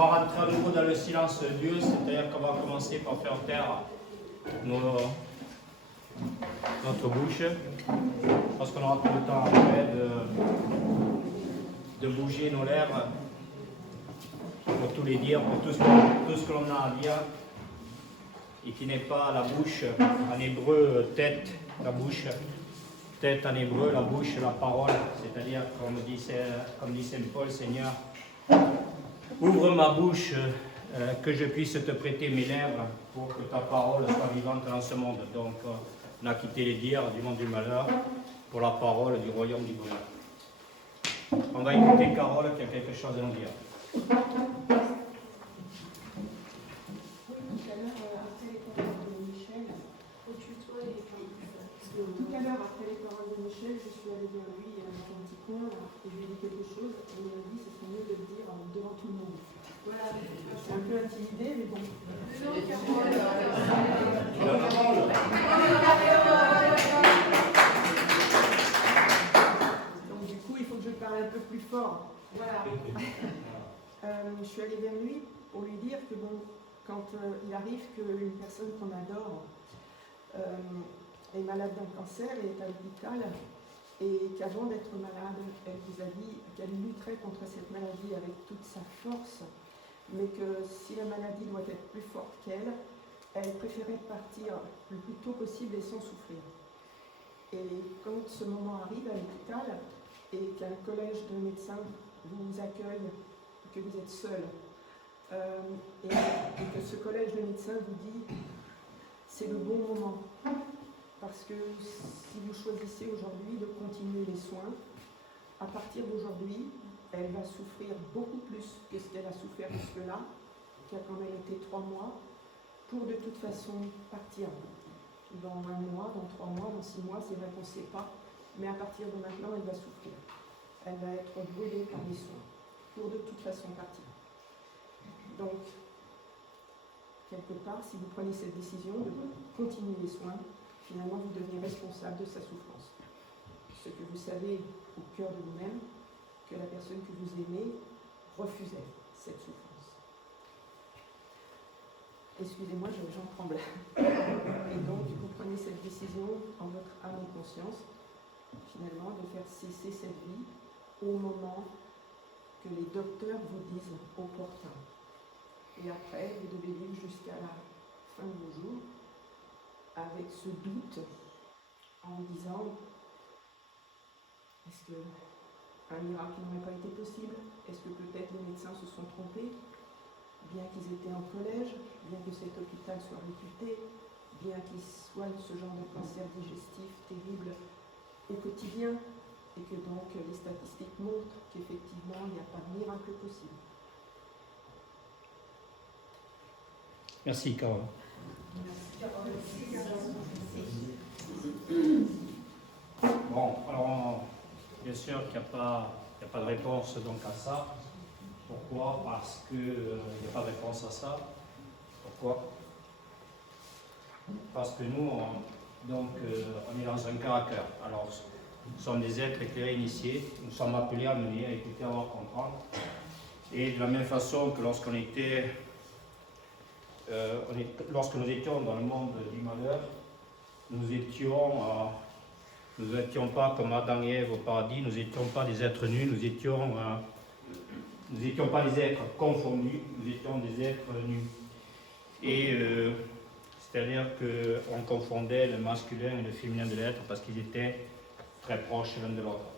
On va rentrer à nouveau dans le silence de Dieu, c'est-à-dire qu'on va commencer par faire taire notre bouche, parce qu'on aura tout le temps après de bouger nos lèvres pour tout les dire, pour tout ce que l'on a à dire, et qui n'est pas la bouche en hébreu tête, la bouche. Tête en hébreu, la bouche, la parole, c'est-à-dire, comme dit Saint Paul, Seigneur, ouvre ma bouche, que je puisse te prêter mes lèvres pour que ta parole soit vivante dans ce monde. Donc, on a quitté les dires du monde du malheur pour la parole du royaume du bonheur. On va écouter Carole qui a quelque chose à nous dire. Tout à l'heure, après les paroles de Michel, je suis allée vers lui dans un petit coin et je lui ai dit quelque chose et il m'a dit que ce serait mieux de le dire devant tout le monde. Voilà, je suis un peu intimidée, mais bon. Donc du coup, il faut que je parle un peu plus fort. Voilà. Je suis allée vers lui pour lui dire que bon, quand il arrive qu'une personne qu'on adore est malade d'un cancer et est à l'hôpital, et qu'avant d'être malade, elle vous a dit qu'elle lutterait contre cette maladie avec toute sa force, mais que si la maladie doit être plus forte qu'elle, elle préférait partir le plus tôt possible et sans souffrir. Et quand ce moment arrive à l'hôpital, et qu'un collège de médecins vous accueille, que vous êtes seul, et que ce collège de médecins vous dit c'est le bon moment, parce que si vous choisissez aujourd'hui de continuer les soins, à partir d'aujourd'hui, elle va souffrir beaucoup plus que ce qu'elle a souffert jusque-là, quand elle était 3 mois, pour de toute façon partir. Dans 1 mois, dans 3 mois, dans 6 mois, c'est vrai qu'on ne sait pas, mais à partir de maintenant, elle va souffrir. Elle va être brûlée par les soins, pour de toute façon partir. Donc, quelque part, si vous prenez cette décision de continuer les soins, finalement, vous devenez responsable de sa souffrance. Ce que vous savez au cœur de vous-même, que la personne que vous aimez refusait cette souffrance. Excusez-moi, j'en tremble. Et donc, vous prenez cette décision en votre âme et conscience, finalement, de faire cesser cette vie au moment que les docteurs vous disent opportun. Et après, vous devez vivre jusqu'à la fin de vos jours avec ce doute en disant est-ce qu'un miracle n'aurait pas été possible? Est-ce que peut-être les médecins se sont trompés? Bien qu'ils étaient en collège, bien que cet hôpital soit réputé, bien qu'il soigne ce genre de cancer digestif terrible au quotidien, et que donc les statistiques montrent qu'effectivement il n'y a pas de miracle possible. Merci, Carole. Bon, alors, bien sûr qu'il n'y a pas de réponse donc à ça. Pourquoi? Parce qu'il n'y a pas de réponse à ça. Pourquoi? Parce que nous, on est dans un cœur à cœur. Alors, nous sommes des êtres éclairés, initiés. Nous sommes appelés à mener, à écouter, à voir, comprendre. Et de la même façon que lorsque nous étions dans le monde du malheur, nous n'étions pas comme Adam et Ève au paradis, nous n'étions pas des êtres nus, nous n'étions pas des êtres confondus, nous étions des êtres nus. Et c'est-à-dire qu'on confondait le masculin et le féminin de l'être parce qu'ils étaient très proches l'un de l'autre.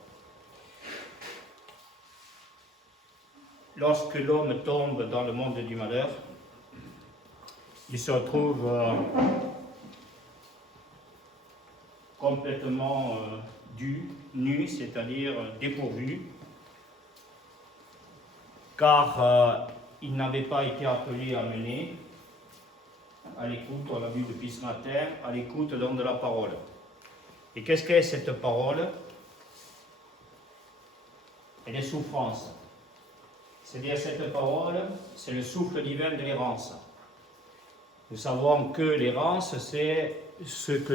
Lorsque l'homme tombe dans le monde du malheur, il se retrouve complètement nu, c'est-à-dire dépourvu, car il n'avait pas été appelé à mener à l'écoute, on l'a vu depuis ce matin, à l'écoute donc de la parole. Et qu'est-ce qu'est cette parole? Elle est souffrance. C'est-à-dire cette parole, c'est le souffle divin de l'errance. Nous savons que l'errance, c'est ce que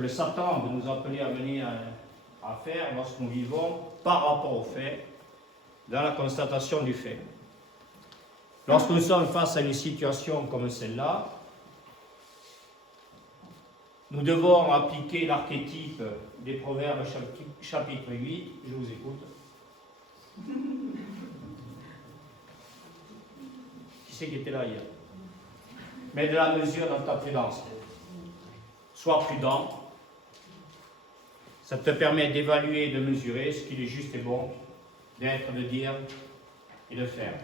le Satan veut nous appeler à mener à faire lorsque nous vivons par rapport au fait, dans la constatation du fait. Lorsque nous sommes face à une situation comme celle-là, nous devons appliquer l'archétype des Proverbes chapitre 8. Je vous écoute. Qui c'est qui était là hier? Mets de la mesure dans ta prudence. Sois prudent. Ça te permet d'évaluer et de mesurer ce qu'il est juste et bon d'être, de dire et de faire.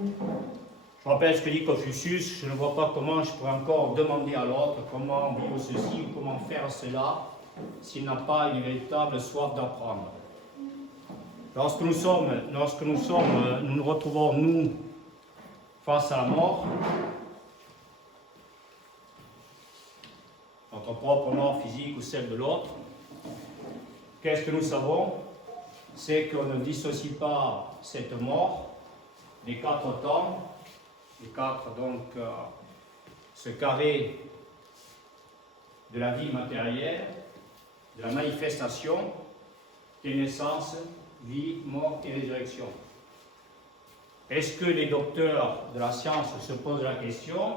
Je rappelle ce que dit Confucius, je ne vois pas comment je pourrais encore demander à l'autre comment vivre ceci ou comment faire cela s'il n'a pas une véritable soif d'apprendre. Lorsque nous nous retrouvons, nous, face à la mort, notre propre mort physique ou celle de l'autre, qu'est-ce que nous savons? C'est qu'on ne dissocie pas cette mort des 4 temps, les 4, donc, ce carré de la vie matérielle, de la manifestation, qui est naissance, vie, mort et résurrection. Est-ce que les docteurs de la science se posent la question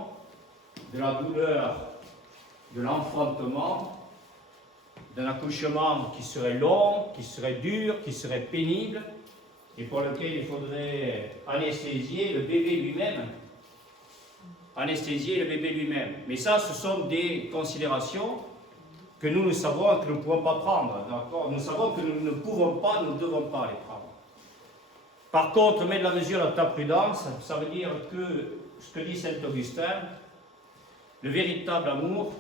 de la douleur, de l'enfantement, d'un accouchement qui serait long, qui serait dur, qui serait pénible, et pour lequel il faudrait anesthésier le bébé lui-même? Anesthésier le bébé lui-même. Mais ça, ce sont des considérations que nous savons que nous ne pouvons pas prendre. Nous savons que nous ne pouvons pas, nous ne devons pas les prendre. Par contre, mets de la mesure dans ta prudence, ça veut dire que, ce que dit saint Augustin, le véritable amour,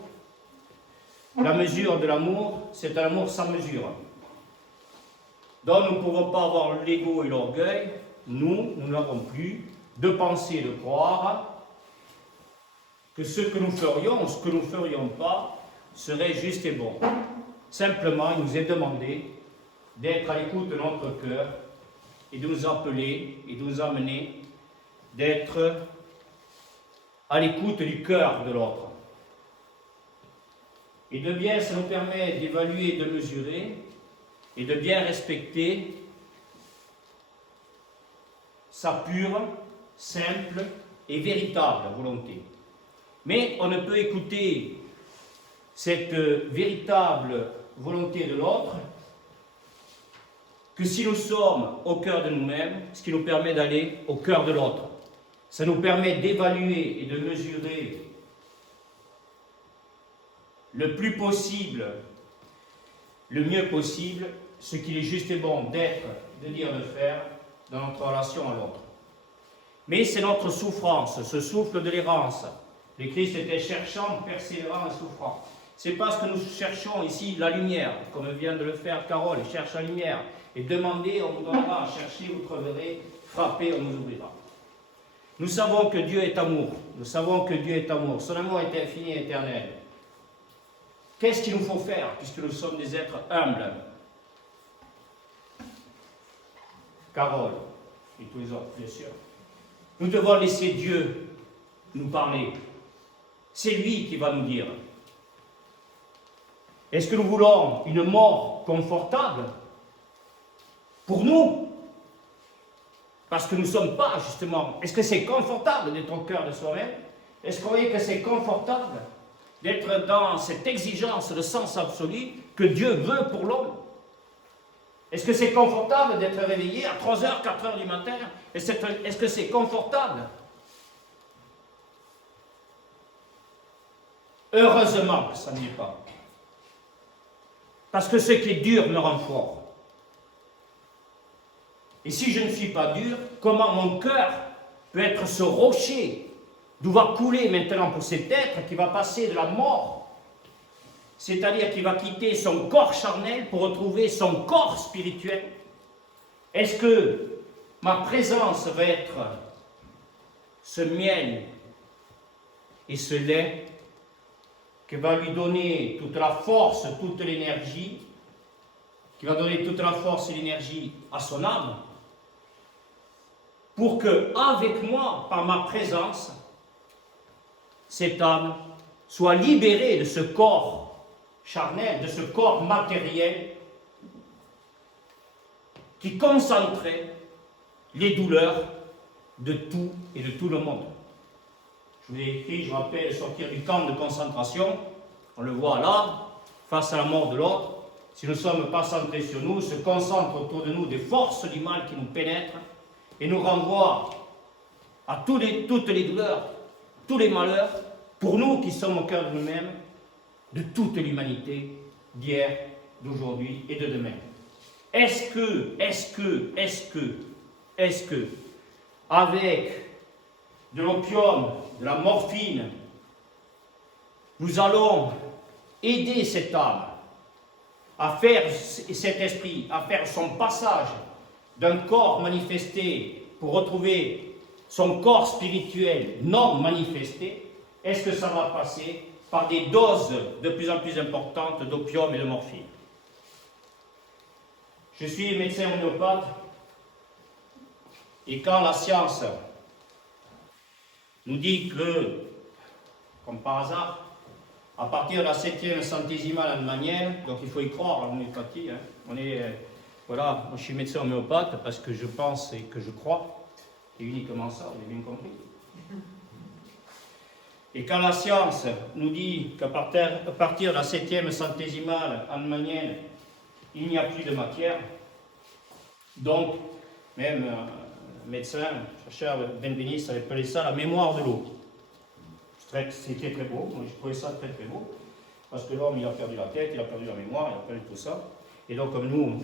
la mesure de l'amour, c'est un amour sans mesure. Donc nous ne pouvons pas avoir l'ego et l'orgueil, nous n'avons plus, de penser et de croire que ce que nous ferions ou ce que nous ne ferions pas serait juste et bon. Simplement, il nous est demandé d'être à l'écoute de notre cœur et de nous appeler et de nous amener d'être à l'écoute du cœur de l'autre. Et de bien, ça nous permet d'évaluer et de mesurer et de bien respecter sa pure, simple et véritable volonté. Mais on ne peut écouter cette véritable volonté de l'autre que si nous sommes au cœur de nous-mêmes, ce qui nous permet d'aller au cœur de l'autre. Ça nous permet d'évaluer et de mesurer le plus possible, le mieux possible, ce qu'il est juste et bon d'être, de dire, de faire dans notre relation à l'autre. Mais c'est notre souffrance, ce souffle de l'errance. Le Christ était cherchant, persévérant et souffrant. C'est parce que nous cherchons ici la lumière, comme vient de le faire Carole, il cherche la lumière. Et demandez, on vous donnera, cherchez, vous trouverez, frappez, on nous ouvrira. Nous savons que Dieu est amour, nous savons que Dieu est amour, son amour est infini et éternel. Qu'est-ce qu'il nous faut faire, puisque nous sommes des êtres humbles? Carole, et tous les autres, bien sûr. Nous devons laisser Dieu nous parler. C'est lui qui va nous dire. Est-ce que nous voulons une mort confortable pour nous? Parce que nous ne sommes pas, justement. Est-ce que c'est confortable d'être au cœur de soi-même? Est-ce qu'on voit que c'est confortable d'être dans cette exigence de sens absolu que Dieu veut pour l'homme? Est-ce que c'est confortable d'être réveillé à 3h, 4h du matin? Est-ce que c'est confortable? Heureusement que ça n'y est pas. Parce que ce qui est dur me rend fort. Et si je ne suis pas dur, comment mon cœur peut être ce rocher d'où va couler maintenant pour cet être qui va passer de la mort, c'est-à-dire qui va quitter son corps charnel pour retrouver son corps spirituel? Est-ce que ma présence va être ce miel et ce lait qui va lui donner toute la force, toute l'énergie, qui va donner toute la force et l'énergie à son âme, pour que, avec moi, par ma présence, cette âme soit libérée de ce corps charnel, de ce corps matériel, qui concentrait les douleurs de tout et de tout le monde. Je vous ai écrit, je rappelle, sortir du camp de concentration, on le voit là, face à la mort de l'autre. Si nous ne sommes pas centrés sur nous, se concentrent autour de nous des forces du mal qui nous pénètrent et nous renvoient à toutes les douleurs, tous les malheurs, pour nous qui sommes au cœur de nous-mêmes, de toute l'humanité, d'hier, d'aujourd'hui et de demain. Est-ce que, avec de l'opium, de la morphine, nous allons aider cette âme à faire, cet esprit, à faire son passage d'un corps manifesté pour retrouver son corps spirituel non manifesté? Est-ce que ça va passer par des doses de plus en plus importantes d'opium et de morphine? Je suis médecin homéopathe et quand la science nous dit que, comme par hasard, à partir de la 7e centésimale animalienne, donc il faut y croire en homéopathie, hein, voilà, moi je suis médecin homéopathe parce que je pense et que je crois, et uniquement ça, vous avez bien compris. Et quand la science nous dit qu'à partir de la 7e centésimale animalienne, il n'y a plus de matière, donc même médecin, chercheur Benveniste avait appelé ça la mémoire de l'eau. C'était très beau, moi je trouvais ça très très beau, parce que l'homme il a perdu la tête, il a perdu la mémoire, il a perdu tout ça. Et donc comme nous,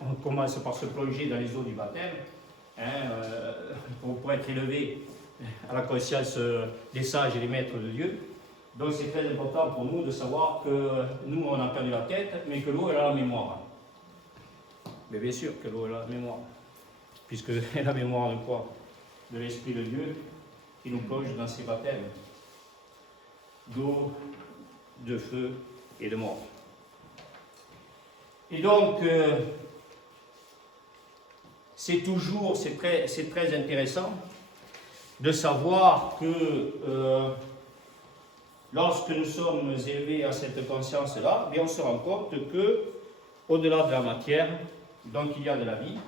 on commence par se plonger dans les eaux du baptême, hein, pour être élevé à la conscience des sages et des maîtres de Dieu. Donc c'est très important pour nous de savoir que nous on a perdu la tête, mais que l'eau elle a la mémoire. Mais bien sûr que l'eau elle a la mémoire, puisque elle a la mémoire de quoi? De l'Esprit de Dieu qui nous plonge dans ses baptêmes d'eau, de feu et de mort. Et donc, c'est très intéressant de savoir que lorsque nous sommes élevés à cette conscience-là, on se rend compte que, au-delà de la matière, donc il y a de la vie,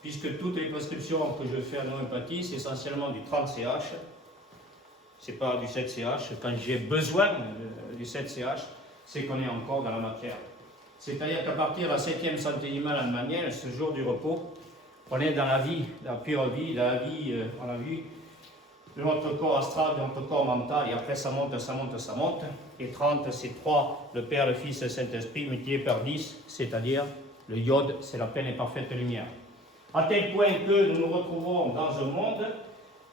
puisque toutes les prescriptions que je fais en homéopathie, c'est essentiellement du 30CH, c'est pas du 7CH. Quand j'ai besoin du 7CH, c'est qu'on est encore dans la matière. C'est-à-dire qu'à partir de la 7e centésimale animalienne, ce jour du repos, on est dans la vie, la pure vie, dans la vie, on a vu, de notre corps astral, de notre corps mental, et après ça monte, ça monte, ça monte. Et 30, c'est 3, le Père, le Fils et le Saint-Esprit, multiplié par 10, c'est-à-dire le iode, c'est la pleine et parfaite lumière. À tel point que nous nous retrouvons dans un monde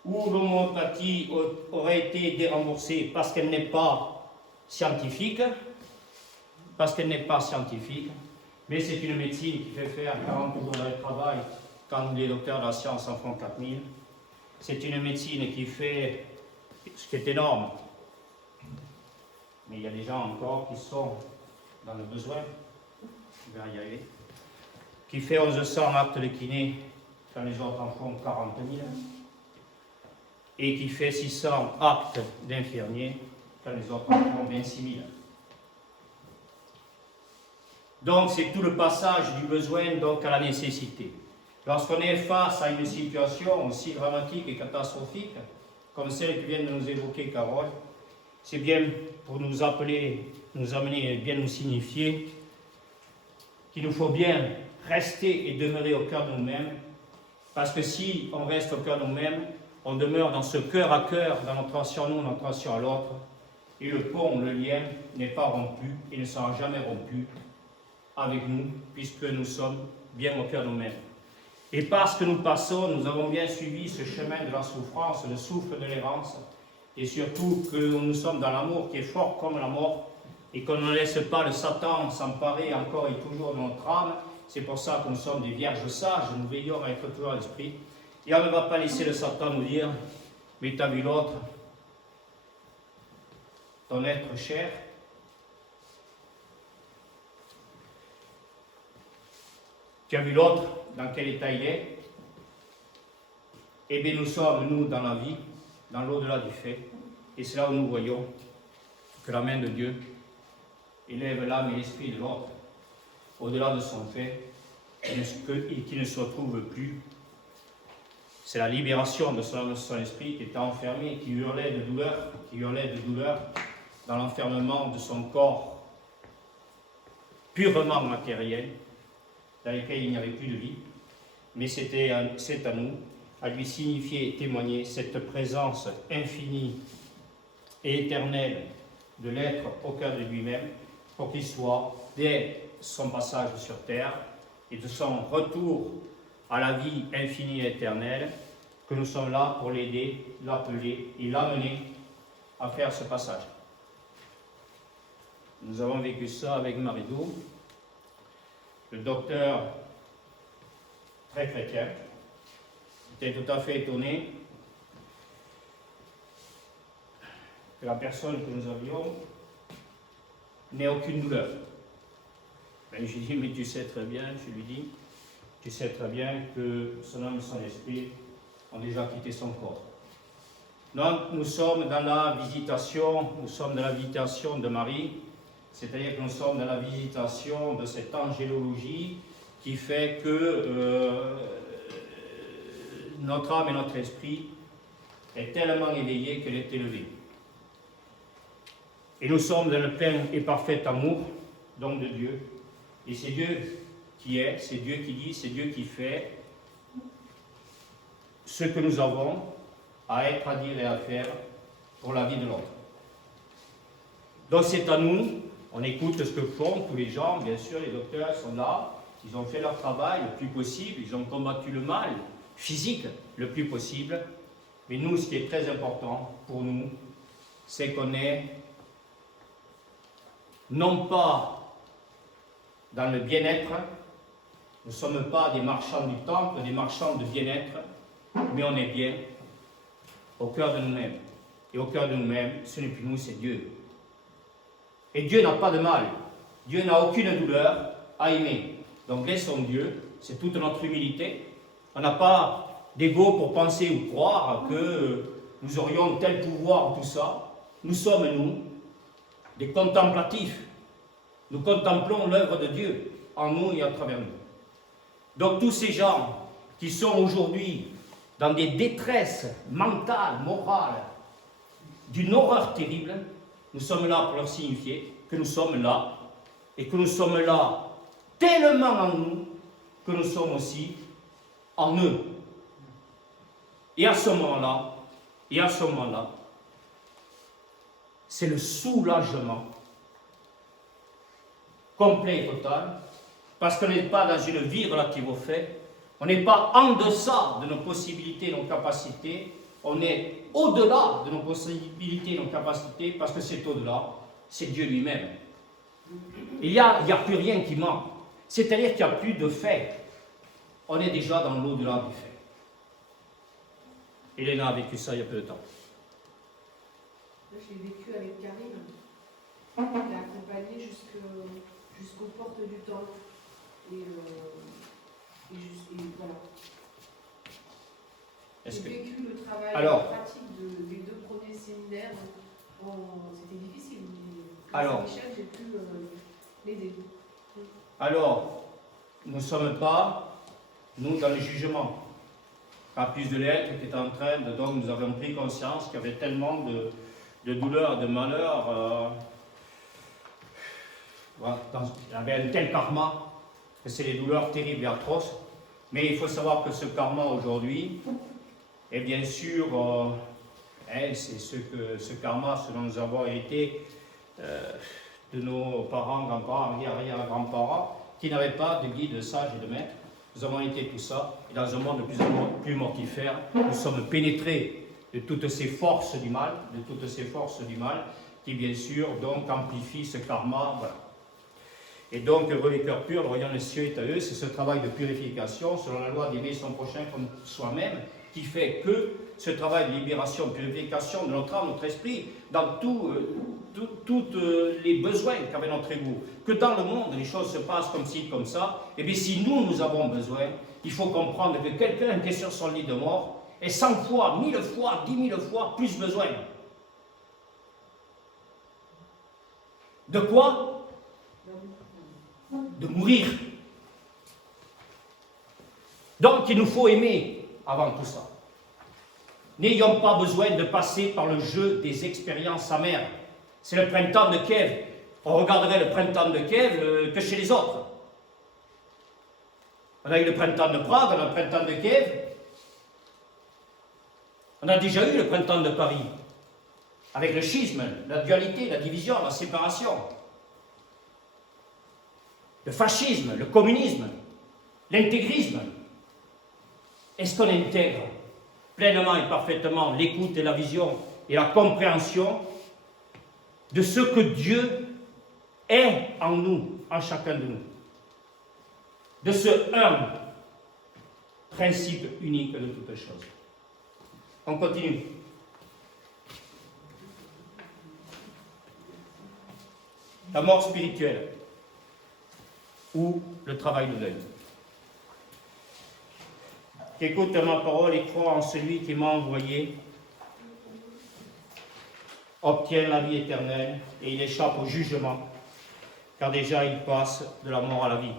où l'homéopathie aurait été déremboursée parce qu'elle n'est pas scientifique, mais c'est une médecine qui fait faire 40 jours de travail quand les docteurs de la science en font 4000. C'est une médecine qui fait ce qui est énorme, mais il y a des gens encore qui sont dans le besoin, on va y arriver, qui fait 1100 actes de kiné quand les autres en font 40 000. Et qui fait 600 actes d'infirmier quand les autres en font 26 000. Donc c'est tout le passage du besoin donc à la nécessité. Lorsqu'on est face à une situation aussi dramatique et catastrophique, comme celle que vient de nous évoquer Carole, c'est bien pour nous appeler, nous amener et bien nous signifier qu'il nous faut bien rester et demeurer au cœur de nous-mêmes, parce que si on reste au cœur de nous-mêmes, on demeure dans ce cœur à cœur, dans notre tension à nous, notre tension à l'autre, et le pont, le lien n'est pas rompu et ne sera jamais rompu avec nous, puisque nous sommes bien au cœur de nous-mêmes. Et parce que nous passons, nous avons bien suivi ce chemin de la souffrance, le souffle de l'errance, et surtout que nous sommes dans l'amour qui est fort comme la mort, et qu'on ne laisse pas le Satan s'emparer encore et toujours de notre âme. C'est pour ça que nous sommes des vierges sages, nous veillons à être toujours à l'esprit. Et on ne va pas laisser le Satan nous dire, mais tu as vu l'autre, ton être cher, tu as vu l'autre, dans quel état il est. Eh bien nous sommes, nous, dans la vie, dans l'au-delà du fait, et c'est là où nous voyons que la main de Dieu élève l'âme et l'esprit de l'autre, au-delà de son fait, et qui ne se retrouve plus C'est la libération de son esprit qui était enfermé, qui hurlait de douleur dans l'enfermement de son corps purement matériel, dans lequel il n'y avait plus de vie. Mais c'est à nous, à lui signifier et témoigner cette présence infinie et éternelle de l'être au cœur de lui-même, pour qu'il soit, dès son passage sur terre et de son retour à la vie infinie et éternelle, que nous sommes là pour l'aider, l'appeler et l'amener à faire ce passage. Nous avons vécu ça avec Marie-Dou, le docteur très chrétien, était tout à fait étonné que la personne que nous avions n'ait aucune douleur. Et je lui dis, mais tu sais très bien, je lui dis, tu sais très bien que son âme et son esprit ont déjà quitté son corps. Donc nous sommes dans la visitation, de Marie, c'est-à-dire que nous sommes dans la visitation de cette angélologie qui fait que notre âme et notre esprit est tellement éveillé qu'elle est élevée. Et nous sommes dans le plein et parfait amour, donc de Dieu. Et c'est Dieu qui est, c'est Dieu qui dit, c'est Dieu qui fait ce que nous avons à être, à dire et à faire pour la vie de l'autre. Donc c'est à nous, on écoute ce que font tous les gens, bien sûr, les docteurs sont là, ils ont fait leur travail le plus possible, ils ont combattu le mal physique le plus possible, mais nous, ce qui est très important pour nous, c'est qu'on est non pas dans le bien-être, nous ne sommes pas des marchands du temple, des marchands de bien-être, mais on est bien au cœur de nous-mêmes. Et au cœur de nous-mêmes, ce n'est plus nous, c'est Dieu. Et Dieu n'a pas de mal. Dieu n'a aucune douleur à aimer. Donc laissons Dieu, c'est toute notre humilité. On n'a pas d'ego pour penser ou croire que nous aurions tel pouvoir, tout ça. Nous sommes, nous, des contemplatifs. Nous contemplons l'œuvre de Dieu en nous et à travers nous. Donc tous ces gens qui sont aujourd'hui dans des détresses mentales, morales, d'une horreur terrible, nous sommes là pour leur signifier que nous sommes là, et que nous sommes là tellement en nous, que nous sommes aussi en eux. Et à ce moment-là, c'est le soulagement complet et total, parce qu'on n'est pas dans une vie relative au fait, on n'est pas en deçà de nos possibilités, nos capacités, on est au-delà de nos possibilités, nos capacités, parce que c'est au-delà, c'est Dieu lui-même. Il n'y a plus rien qui manque, c'est-à-dire qu'il n'y a plus de fait, on est déjà dans l'au-delà du fait. Elena a vécu ça il y a peu de temps. J'ai vécu avec Karim, il l'a accompagné jusqu'aux portes du temple. Et voilà. J'ai vécu le travail pratique des 2 premiers séminaires. C'était difficile. Alors, Michel, j'ai pu l'aider. Alors, nous ne sommes pas, nous, dans le jugement. Pas plus de l'être qui est en train de... Donc, nous avons pris conscience qu'il y avait tellement de douleurs, de malheurs. Voilà, il y avait un tel karma que c'est des douleurs terribles et atroces. Mais il faut savoir que ce karma aujourd'hui est bien sûr, c'est ce karma, ce dont nous avons hérité de nos parents, grands-parents, arrière-grands-parents, qui n'avaient pas de guide, de sage et de maître. Nous avons été tout ça, et dans un monde de plus en plus mortifère, nous sommes pénétrés de toutes ces forces du mal, qui bien sûr donc amplifient ce karma. Voilà. Et donc, heureux les cœurs purs, le royaume des cieux est à eux. C'est ce travail de purification, selon la loi d'aimer son prochain comme soi-même, qui fait que ce travail de libération, de purification de notre âme, notre esprit, dans tous les besoins qu'avait notre ego, que dans le monde, les choses se passent comme ci, comme ça, et bien si nous avons besoin, il faut comprendre que quelqu'un qui est sur son lit de mort est 100 fois, 1000 fois, 10 000 fois plus besoin. De quoi ? De mourir. Donc il nous faut aimer avant tout ça. N'ayons pas besoin de passer par le jeu des expériences amères. C'est le printemps de Kiev. On regarderait le printemps de Kiev que chez les autres. On a eu le printemps de Prague, on a le printemps de Kiev. On a déjà eu le printemps de Paris, avec le schisme, la dualité, la division, la séparation. Le fascisme, le communisme, l'intégrisme. Est-ce qu'on intègre pleinement et parfaitement l'écoute et la vision et la compréhension de ce que Dieu est en nous, en chacun de nous? De ce un principe unique de toutes choses. On continue. La mort spirituelle ou le travail de deuil. Qu'écoute ma parole et croit en celui qui m'a envoyé, obtient la vie éternelle et il échappe au jugement, car déjà il passe de la mort à la vie.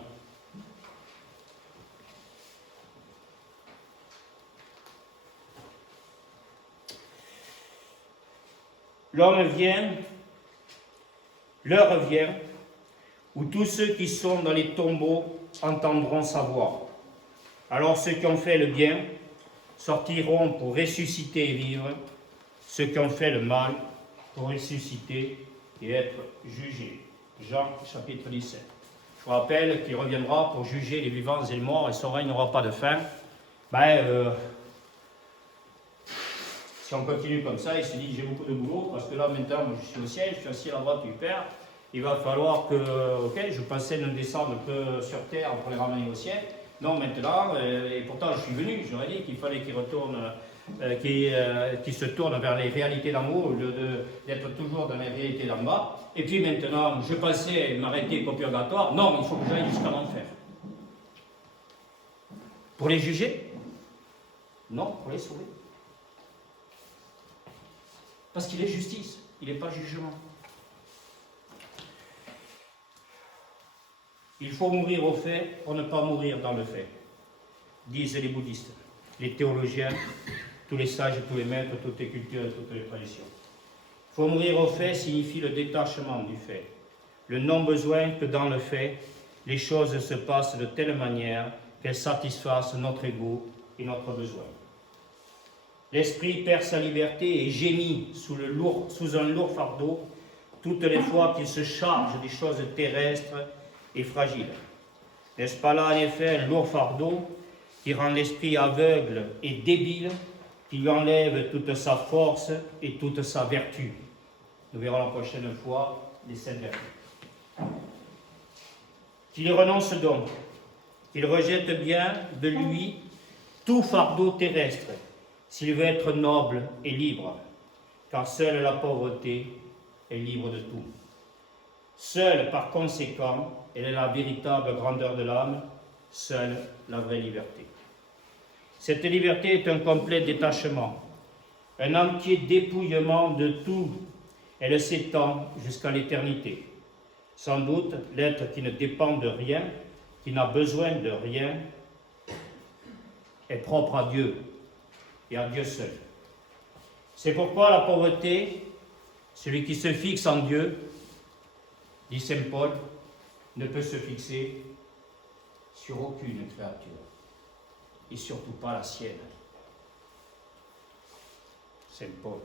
L'heure vient, où tous ceux qui sont dans les tombeaux entendront sa voix. Alors ceux qui ont fait le bien sortiront pour ressusciter et vivre, ceux qui ont fait le mal pour ressusciter et être jugés. Jean chapitre 17. Je vous rappelle qu'il reviendra pour juger les vivants et les morts et son règne n'aura pas de fin. Si on continue comme ça, il se dit j'ai beaucoup de boulot parce que là maintenant je suis au ciel, je suis assis à la droite du Père. Il va falloir que, je pensais ne descendre que sur terre pour les ramener au ciel. Non, maintenant, et pourtant je suis venu, j'aurais dit qu'il fallait qu'il retourne, qu'il se tourne vers les réalités d'en haut au lieu d'être toujours dans les réalités d'en bas. Et puis maintenant, je pensais m'arrêter au purgatoire. Non, il faut que j'aille jusqu'à l'enfer. Pour les juger? Non, pour les sauver. Parce qu'il est justice, il n'est pas jugement. Il faut mourir au fait pour ne pas mourir dans le fait, disent les bouddhistes, les théologiens, tous les sages, tous les maîtres, toutes les cultures et toutes les traditions. Il faut mourir au fait signifie le détachement du fait, le non-besoin que dans le fait, les choses se passent de telle manière qu'elles satisfassent notre ego et notre besoin. L'esprit perd sa liberté et gémit sous un lourd fardeau toutes les fois qu'il se charge des choses terrestres et fragiles. N'est-ce pas là en effet un lourd fardeau qui rend l'esprit aveugle et débile, qui lui enlève toute sa force et toute sa vertu? Nous verrons la prochaine fois les 7 vertus. Qu'il renonce donc, qu'il rejette bien de lui tout fardeau terrestre, s'il veut être noble et libre, car seule la pauvreté est libre de tout. Seule, par conséquent, elle est la véritable grandeur de l'âme, seule la vraie liberté. Cette liberté est un complet détachement, un entier dépouillement de tout. Elle s'étend jusqu'à l'éternité. Sans doute, l'être qui ne dépend de rien, qui n'a besoin de rien, est propre à Dieu et à Dieu seul. C'est pourquoi la pauvreté, celui qui se fixe en Dieu, dit saint Paul, ne peut se fixer sur aucune créature, et surtout pas la sienne. Saint Paul.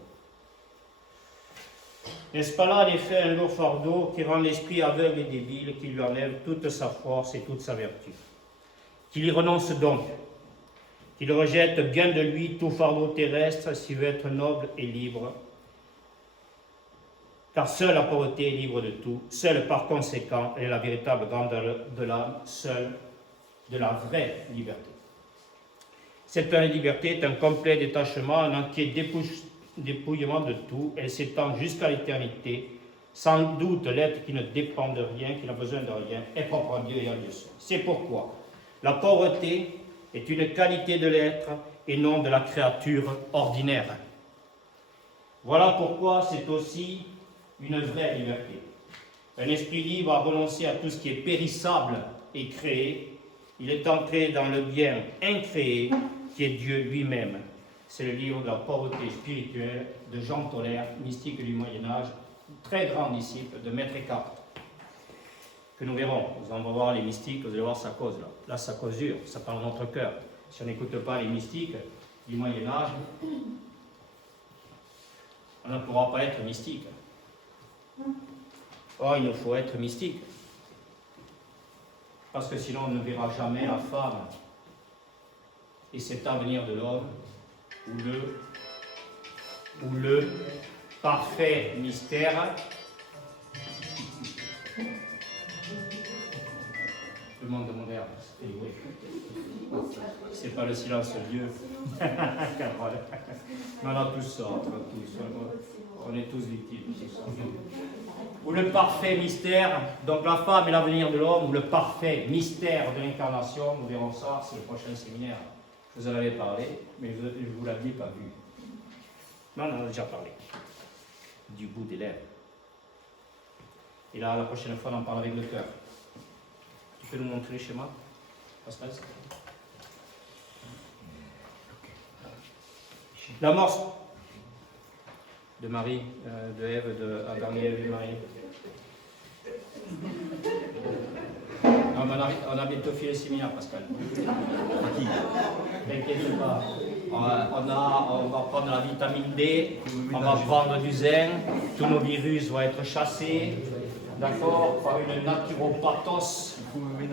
N'est-ce pas là en effet un lourd fardeau qui rend l'esprit aveugle et débile, qui lui enlève toute sa force et toute sa vertu? Qu'il y renonce donc, qu'il rejette bien de lui tout fardeau terrestre s'il veut être noble et libre, car seule la pauvreté est libre de tout, seule par conséquent elle est la véritable grandeur de l'âme, seule de la vraie liberté. Cette liberté est un complet détachement, un entier dépouillement de tout, elle s'étend jusqu'à l'éternité. Sans doute l'être qui ne dépend de rien, qui n'a besoin de rien, est propre à Dieu et à Dieu seul. C'est pourquoi la pauvreté est une qualité de l'être et non de la créature ordinaire. Voilà pourquoi c'est aussi une vraie liberté. Un esprit libre a renoncé à tout ce qui est périssable et créé. Il est entré dans le bien incréé qui est Dieu lui-même. C'est le livre de la pauvreté spirituelle de Jean Tolaire, mystique du Moyen-Âge, très grand disciple de Maître Eckhart, que nous verrons. Vous allez voir les mystiques, vous allez voir sa cause là. Là, sa causure, ça parle de notre cœur. Si on n'écoute pas les mystiques du Moyen-Âge, on ne pourra pas être mystique. Or, il nous faut être mystique. Parce que sinon, on ne verra jamais la femme et cet avenir de l'homme où le parfait mystère. Le monde de mon verbe, c'était oui. C'est pas le silence de Dieu. On a tous ça, on est tous victimes. Ou le parfait mystère, donc la femme et l'avenir de l'homme, ou le parfait mystère de l'incarnation, nous verrons ça, c'est le prochain séminaire. Je vous en avais parlé, mais je ne vous l'avais pas vu. Non, on en a déjà parlé. Du bout des lèvres. Et là, la prochaine fois, on en parle avec le cœur. Tu peux nous montrer le schéma, Pascal? L'amorce de Marie, de Ève, de Adam et Ève et Marie. On a bientôt fait le séminaire, Pascal. T'inquiète pas. On va prendre la vitamine D, on va prendre du zinc, tous nos virus vont être chassés, d'accord, par une naturopathos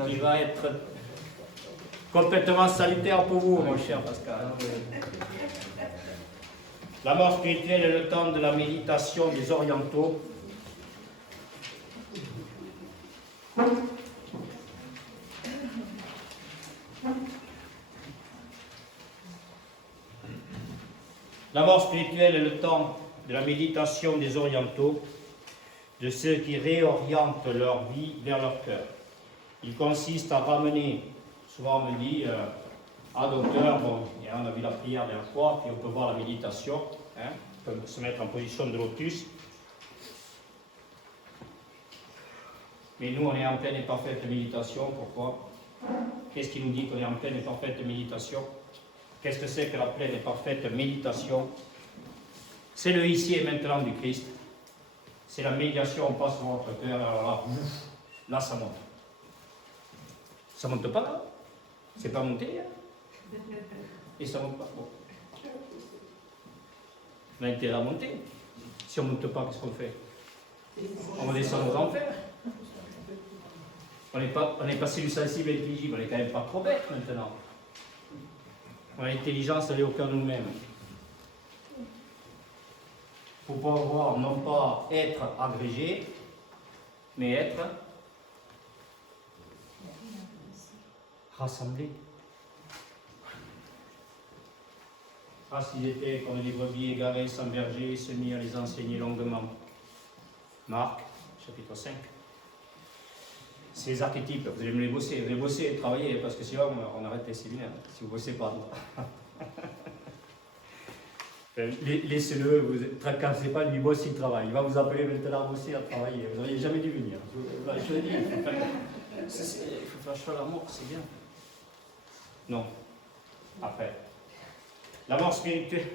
qui va être complètement salutaire pour vous, mon cher Pascal. La mort spirituelle est le temps de la méditation des orientaux. La mort spirituelle est le temps de la méditation des orientaux, de ceux qui réorientent leur vie vers leur cœur. Il consiste à ramener, souvent on me dit, docteur, bon, on a vu la prière d'un fois, puis on peut voir la méditation, on peut se mettre en position de lotus. Mais nous, on est en pleine et parfaite méditation. Pourquoi? Qu'est-ce qui nous dit qu'on est en pleine et parfaite méditation? Qu'est-ce que c'est que la pleine et parfaite méditation? C'est le ici et maintenant du Christ. C'est la médiation, on passe sur votre cœur, alors là, ça monte. Ça monte pas là? C'est pas monté, hein? Et ça monte pas. Bon. On a intérêt à monter. Si on ne monte pas, qu'est-ce qu'on fait? On redescend aux enfers. On est passé du sensible à l'intelligible, on n'est quand même pas trop bête maintenant. On a l'intelligence, elle est au cœur de nous-mêmes. Il faut pouvoir non pas être agrégé, mais être rassemblé. Ah, s'ils étaient comme des brebis égarées sans berger, se mis à les enseigner longuement. Marc, chapitre 5. Ces archétypes, vous allez me les bosser, vous allez bosser et travailler, parce que sinon on arrête les séminaires, si vous ne bossez pas. Laissez-le, vous ne tracassez pas, lui bosse, il travaille. Il va vous appeler maintenant à bosser, à travailler. Vous n'auriez jamais dû venir. Je l'ai dit, il faut faire choix à la mort, c'est bien. Non. Après. La mort spirituelle.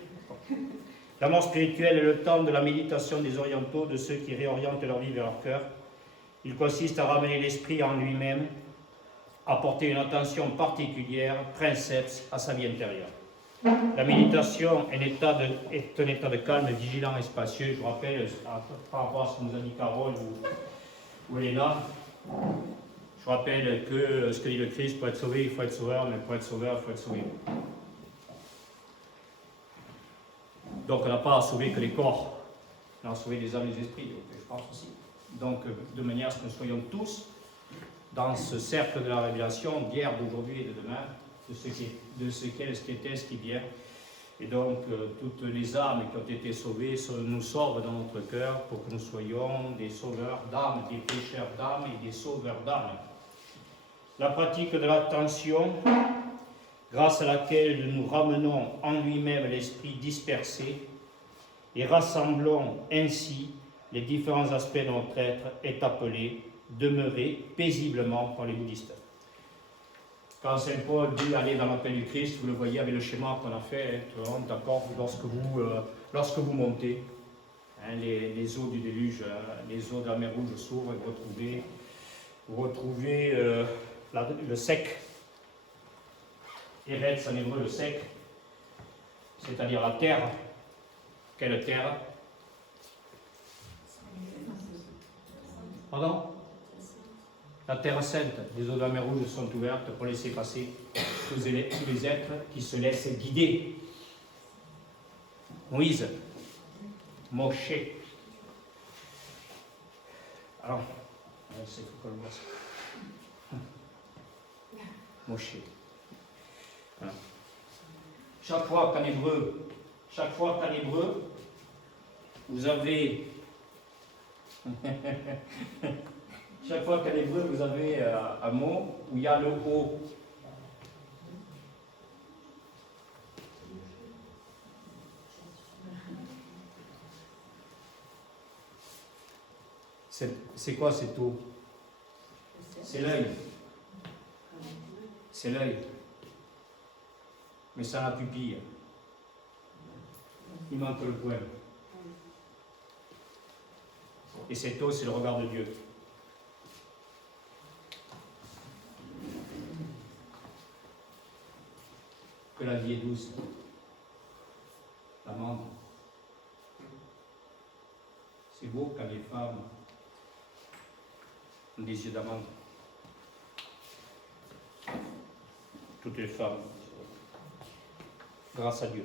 La mort spirituelle est le temps de la méditation des orientaux, de ceux qui réorientent leur vie vers leur cœur. Il consiste à ramener l'esprit en lui-même, à porter une attention particulière, princeps, à sa vie intérieure. La méditation est un état de calme, vigilant et spacieux. Je vous rappelle, par rapport à ce que nous a dit Carole ou Léna, je rappelle que ce que dit le Christ, pour être sauvé, il faut être sauveur, mais pour être sauveur, il faut être sauvé. Donc on n'a pas à sauver que les corps, on a à sauver les âmes et les esprits, donc, je pense aussi. Donc de manière à ce que nous soyons tous dans ce cercle de la révélation d'hier, d'aujourd'hui et de demain, de ce qu'est, ce qui était, ce qui vient. Et donc toutes les âmes qui ont été sauvées nous sauvent dans notre cœur pour que nous soyons des sauveurs d'âmes, des pécheurs d'âmes et des sauveurs d'âmes. La pratique de l'attention, grâce à laquelle nous ramenons en lui-même l'esprit dispersé et rassemblons ainsi les différents aspects de notre être, est appelée demeurer paisiblement par les bouddhistes. Quand Saint Paul dit aller dans l'appel du Christ, vous le voyez avec le schéma qu'on a fait, hein, tout le monde, d'accord, lorsque vous montez, hein, les eaux du déluge, les eaux de la mer Rouge s'ouvrent et vous retrouvez le sec. Eretz en hébreu, le sec, c'est-à-dire la terre. Quelle terre? Pardon? La terre sainte. Les eaux de la mer Rouge sont ouvertes pour laisser passer tous les êtres qui se laissent guider. Moïse, Moshe. Alors, c'est quoi le mot? Moshe. Voilà. Chaque fois qu'en hébreu, vous avez un mot où il y a le O. C'est quoi cet O? C'est l'œil. C'est l'œil. Mais ça la pupille. Il manque le point. Et cet eau, c'est le regard de Dieu. Que la vie est douce. L'amande. C'est beau quand les femmes ont des yeux d'amande. Toutes les femmes. Grâce à Dieu.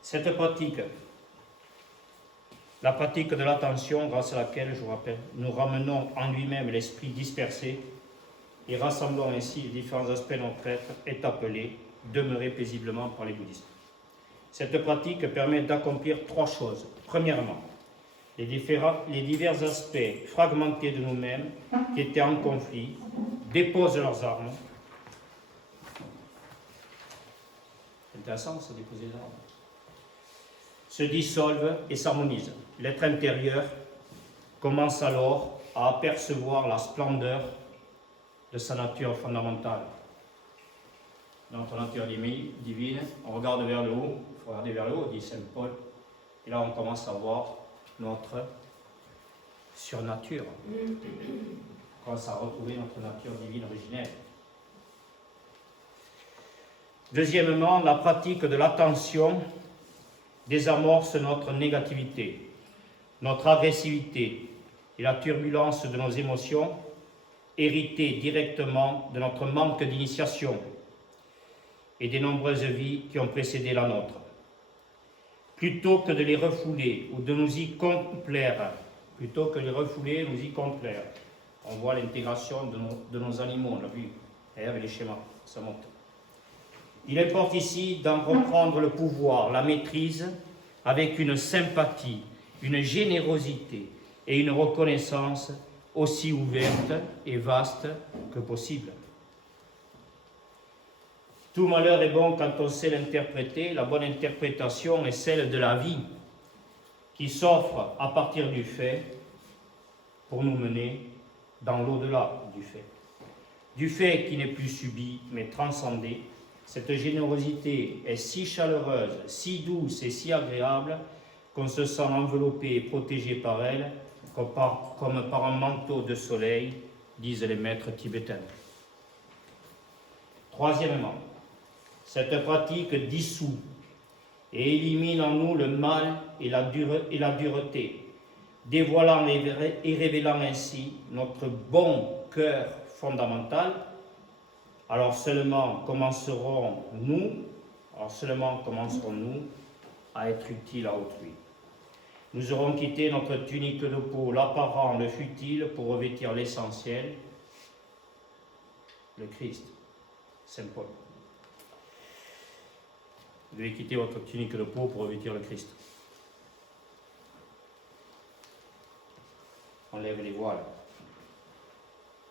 Cette pratique, la pratique de l'attention, grâce à laquelle, je vous rappelle, nous ramenons en lui-même l'esprit dispersé et rassemblons ainsi les différents aspects de notre être, est appelée demeurer paisiblement par les bouddhistes. Cette pratique permet d'accomplir 3 choses. Premièrement, les divers aspects fragmentés de nous-mêmes qui étaient en conflit déposent leurs armes. C'est intéressant, ça, déposer les armes. Se dissolvent et s'harmonisent. L'être intérieur commence alors à apercevoir la splendeur de sa nature fondamentale. Notre nature divine, on regarde vers le haut, il faut regarder vers le haut, dit Saint Paul, et là on commence à voir notre surnature. On commence à retrouver notre nature divine originelle. Deuxièmement, la pratique de l'attention désamorce notre négativité, notre agressivité et la turbulence de nos émotions, héritées directement de notre manque d'initiation et des nombreuses vies qui ont précédé la nôtre. Plutôt que de les refouler ou de nous y complaire, on voit l'intégration de nos animaux, on l'a vu, avec les schémas, ça monte. Il importe ici d'en reprendre le pouvoir, la maîtrise, avec une sympathie, une générosité et une reconnaissance aussi ouverte et vaste que possible. Tout malheur est bon quand on sait l'interpréter. La bonne interprétation est celle de la vie qui s'offre à partir du fait pour nous mener dans l'au-delà du fait. Du fait qui n'est plus subi mais transcendé. Cette générosité est si chaleureuse, si douce et si agréable qu'on se sent enveloppé et protégé par elle comme par un manteau de soleil, disent les maîtres tibétains. Troisièmement, cette pratique dissout et élimine en nous le mal et la dureté, dévoilant et révélant ainsi notre bon cœur fondamental. Alors seulement commencerons-nous à être utiles à autrui. Nous aurons quitté notre tunique de peau, l'apparent, le futile, pour revêtir l'essentiel, le Christ, Saint Paul. Vous devez quitter votre tunique de peau pour revêtir le Christ. On lève les voiles.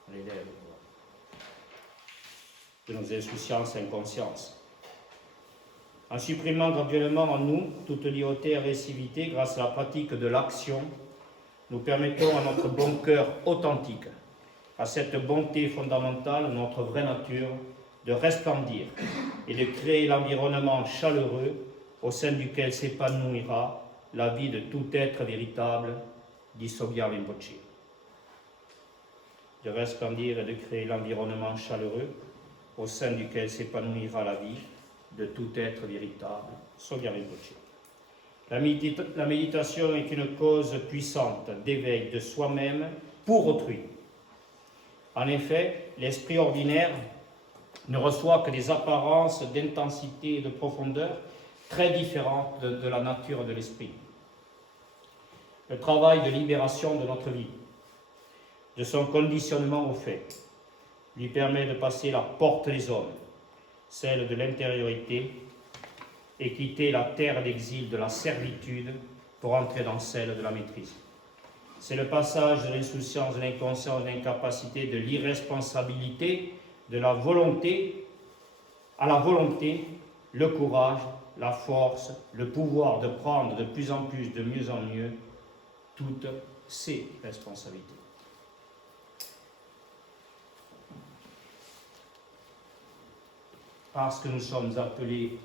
On les lève. De nos insouciances et inconsciences. En supprimant graduellement en nous toute limoté et agressivité grâce à la pratique de l'action, nous permettons à notre bon cœur authentique, à cette bonté fondamentale, notre vraie nature, de resplendir et de créer l'environnement chaleureux au sein duquel s'épanouira la vie de tout être véritable, dit Sogyal Rinpoche. De resplendir et de créer l'environnement chaleureux au sein duquel s'épanouira la vie de tout être véritable, Sogyal Rinpoche. La méditation est une cause puissante d'éveil de soi-même pour autrui. En effet, l'esprit ordinaire ne reçoit que des apparences d'intensité et de profondeur très différentes de la nature de l'esprit. Le travail de libération de notre vie, de son conditionnement au fait, lui permet de passer la porte des hommes, celle de l'intériorité, et quitter la terre d'exil de la servitude pour entrer dans celle de la maîtrise. C'est le passage de l'insouciance, de l'inconscience, de l'incapacité, de l'irresponsabilité, de la volonté à la volonté, le courage, la force, le pouvoir de prendre de plus en plus, de mieux en mieux, toutes ses responsabilités. Parce que nous sommes appelés,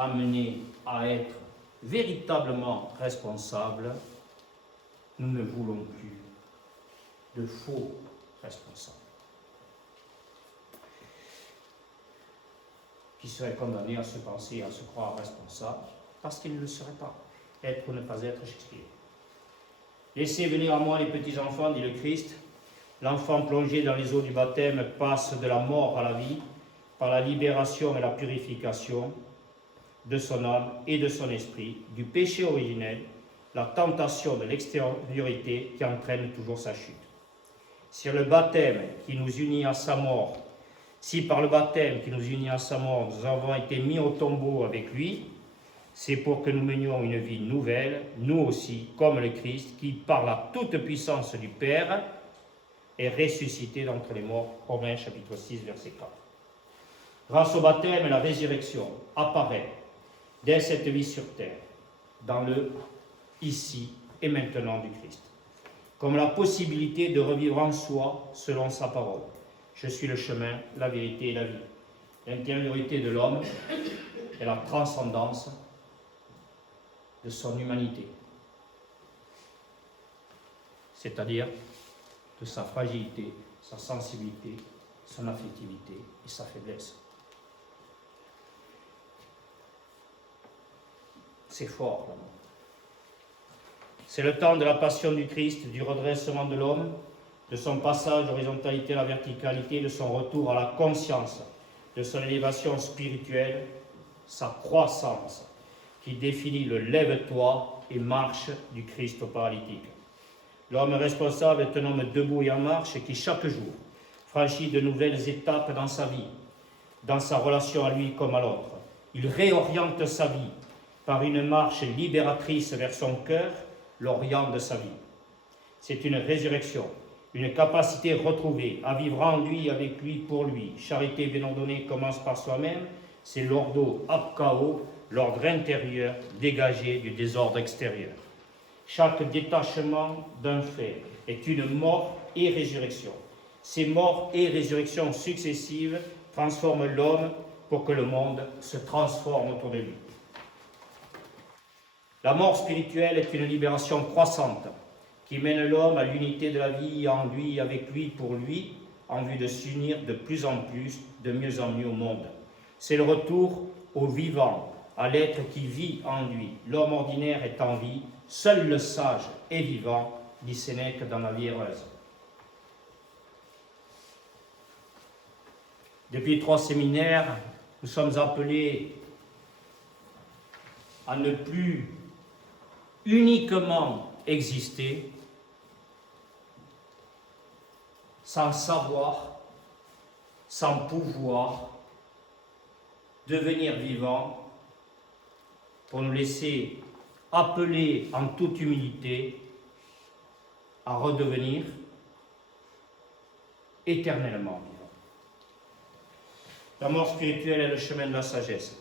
amenés à être véritablement responsables, nous ne voulons plus de faux responsables qui seraient condamnés à se penser, à se croire responsables, parce qu'ils ne le seraient pas. Être ou ne pas être, Shakespeare. Laissez venir à moi les petits-enfants, dit le Christ. L'enfant plongé dans les eaux du baptême passe de la mort à la vie par la libération et la purification de son âme et de son esprit, du péché originel, la tentation de l'extériorité qui entraîne toujours sa chute. Si le baptême qui nous unit à sa mort, si par le baptême qui nous unit à sa mort, nous avons été mis au tombeau avec lui, c'est pour que nous menions une vie nouvelle, nous aussi, comme le Christ, qui, par la toute-puissance du Père, est ressuscité d'entre les morts. Romains chapitre 6, verset 4. Grâce au baptême, la résurrection apparaît dès cette vie sur terre, dans le ici et maintenant du Christ, comme la possibilité de revivre en soi selon sa parole. Je suis le chemin, la vérité et la vie. L'intériorité de l'homme est la transcendance de son humanité, c'est-à-dire de sa fragilité, sa sensibilité, son affectivité et sa faiblesse. C'est fort, l'amour. C'est le temps de la passion du Christ, du redressement de l'homme, de son passage de l'horizontalité à la verticalité, de son retour à la conscience, de son élévation spirituelle, sa croissance, qui définit le lève-toi et marche du Christ au paralytique. L'homme responsable est un homme debout et en marche qui, chaque jour, franchit de nouvelles étapes dans sa vie, dans sa relation à lui comme à l'autre. Il réoriente sa vie par une marche libératrice vers son cœur, l'orient de sa vie. C'est une résurrection, une capacité retrouvée à vivre en lui, avec lui, pour lui. Charité bien ordonnée commence par soi-même, c'est l'ordo apkao, l'ordre intérieur dégagé du désordre extérieur. Chaque détachement d'un fait est une mort et résurrection. Ces morts et résurrections successives transforment l'homme pour que le monde se transforme autour de lui. La mort spirituelle est une libération croissante qui mène l'homme à l'unité de la vie en lui, avec lui, pour lui, en vue de s'unir de plus en plus, de mieux en mieux au monde. C'est le retour au vivant, à l'être qui vit en lui. L'homme ordinaire est en vie, seul le sage est vivant, dit Sénèque dans la vie heureuse. Depuis 3 séminaires, nous sommes appelés à ne plus uniquement exister sans savoir, sans pouvoir, devenir vivant pour nous laisser appeler en toute humilité à redevenir éternellement vivant. La mort spirituelle est le chemin de la sagesse.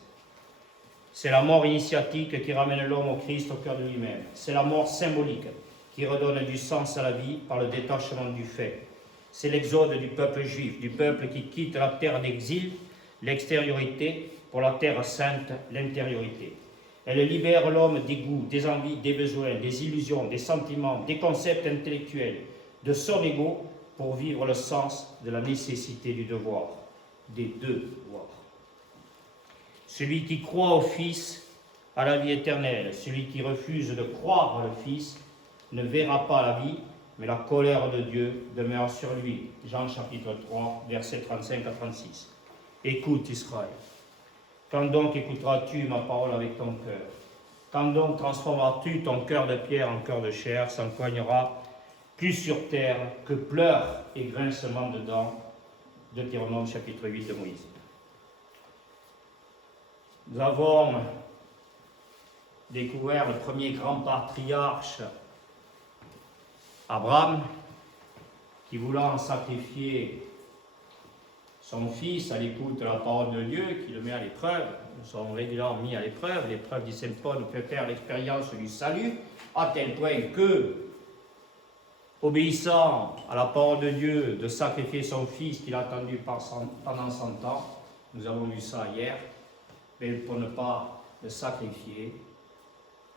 C'est la mort initiatique qui ramène l'homme au Christ au cœur de lui-même. C'est la mort symbolique qui redonne du sens à la vie par le détachement du fait. C'est l'exode du peuple juif, du peuple qui quitte la terre d'exil, l'extériorité, pour la terre sainte, l'intériorité. Elle libère l'homme des goûts, des envies, des besoins, des illusions, des sentiments, des concepts intellectuels, de son ego, pour vivre le sens de la nécessité du devoir, des deux devoirs. Celui qui croit au Fils a la vie éternelle. Celui qui refuse de croire le Fils ne verra pas la vie, mais la colère de Dieu demeure sur lui. Jean chapitre 3, versets 35 à 36. Écoute Israël. Quand donc écouteras-tu ma parole avec ton cœur? Quand donc transformeras-tu ton cœur de pierre en cœur de chair? S'empoignera plus sur terre que pleurs et grincements de dents. Deutéronome chapitre 8 de Moïse. Nous avons découvert le premier grand patriarche, Abraham, qui voulant sacrifier son fils à l'écoute de la parole de Dieu, qui le met à l'épreuve. Nous sommes régulièrement mis à l'épreuve. L'épreuve, dit saint Paul, nous fait faire l'expérience du salut, à tel point que, obéissant à la parole de Dieu, de sacrifier son fils qu'il a attendu pendant 100 ans, nous avons vu ça hier, mais pour ne pas le sacrifier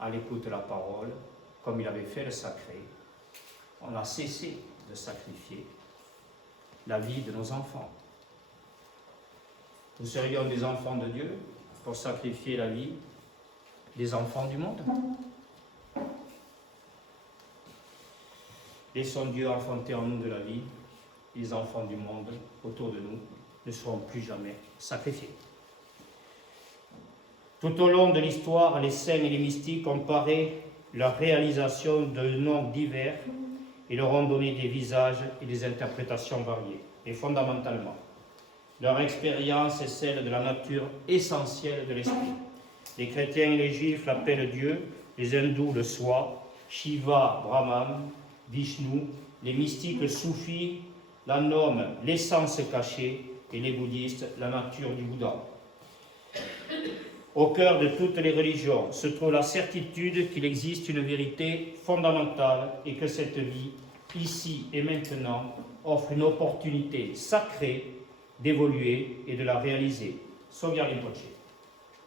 à l'écoute de la parole, comme il avait fait le sacré, on a cessé de sacrifier la vie de nos enfants. Nous serions des enfants de Dieu pour sacrifier la vie des enfants du monde. Laissons Dieu enfanter en nous de la vie, les enfants du monde autour de nous ne seront plus jamais sacrifiés. Tout au long de l'histoire, les saints et les mystiques ont paré leur réalisation de noms divers et leur ont donné des visages et des interprétations variées. Et fondamentalement, leur expérience est celle de la nature essentielle de l'esprit. Les chrétiens et les juifs l'appellent Dieu, les hindous le soi, Shiva, Brahman, Vishnu, les mystiques soufis la nomment l'essence cachée et les bouddhistes la nature du Bouddha. Au cœur de toutes les religions se trouve la certitude qu'il existe une vérité fondamentale et que cette vie, ici et maintenant, offre une opportunité sacrée d'évoluer et de la réaliser. Sogyal Rinpoche.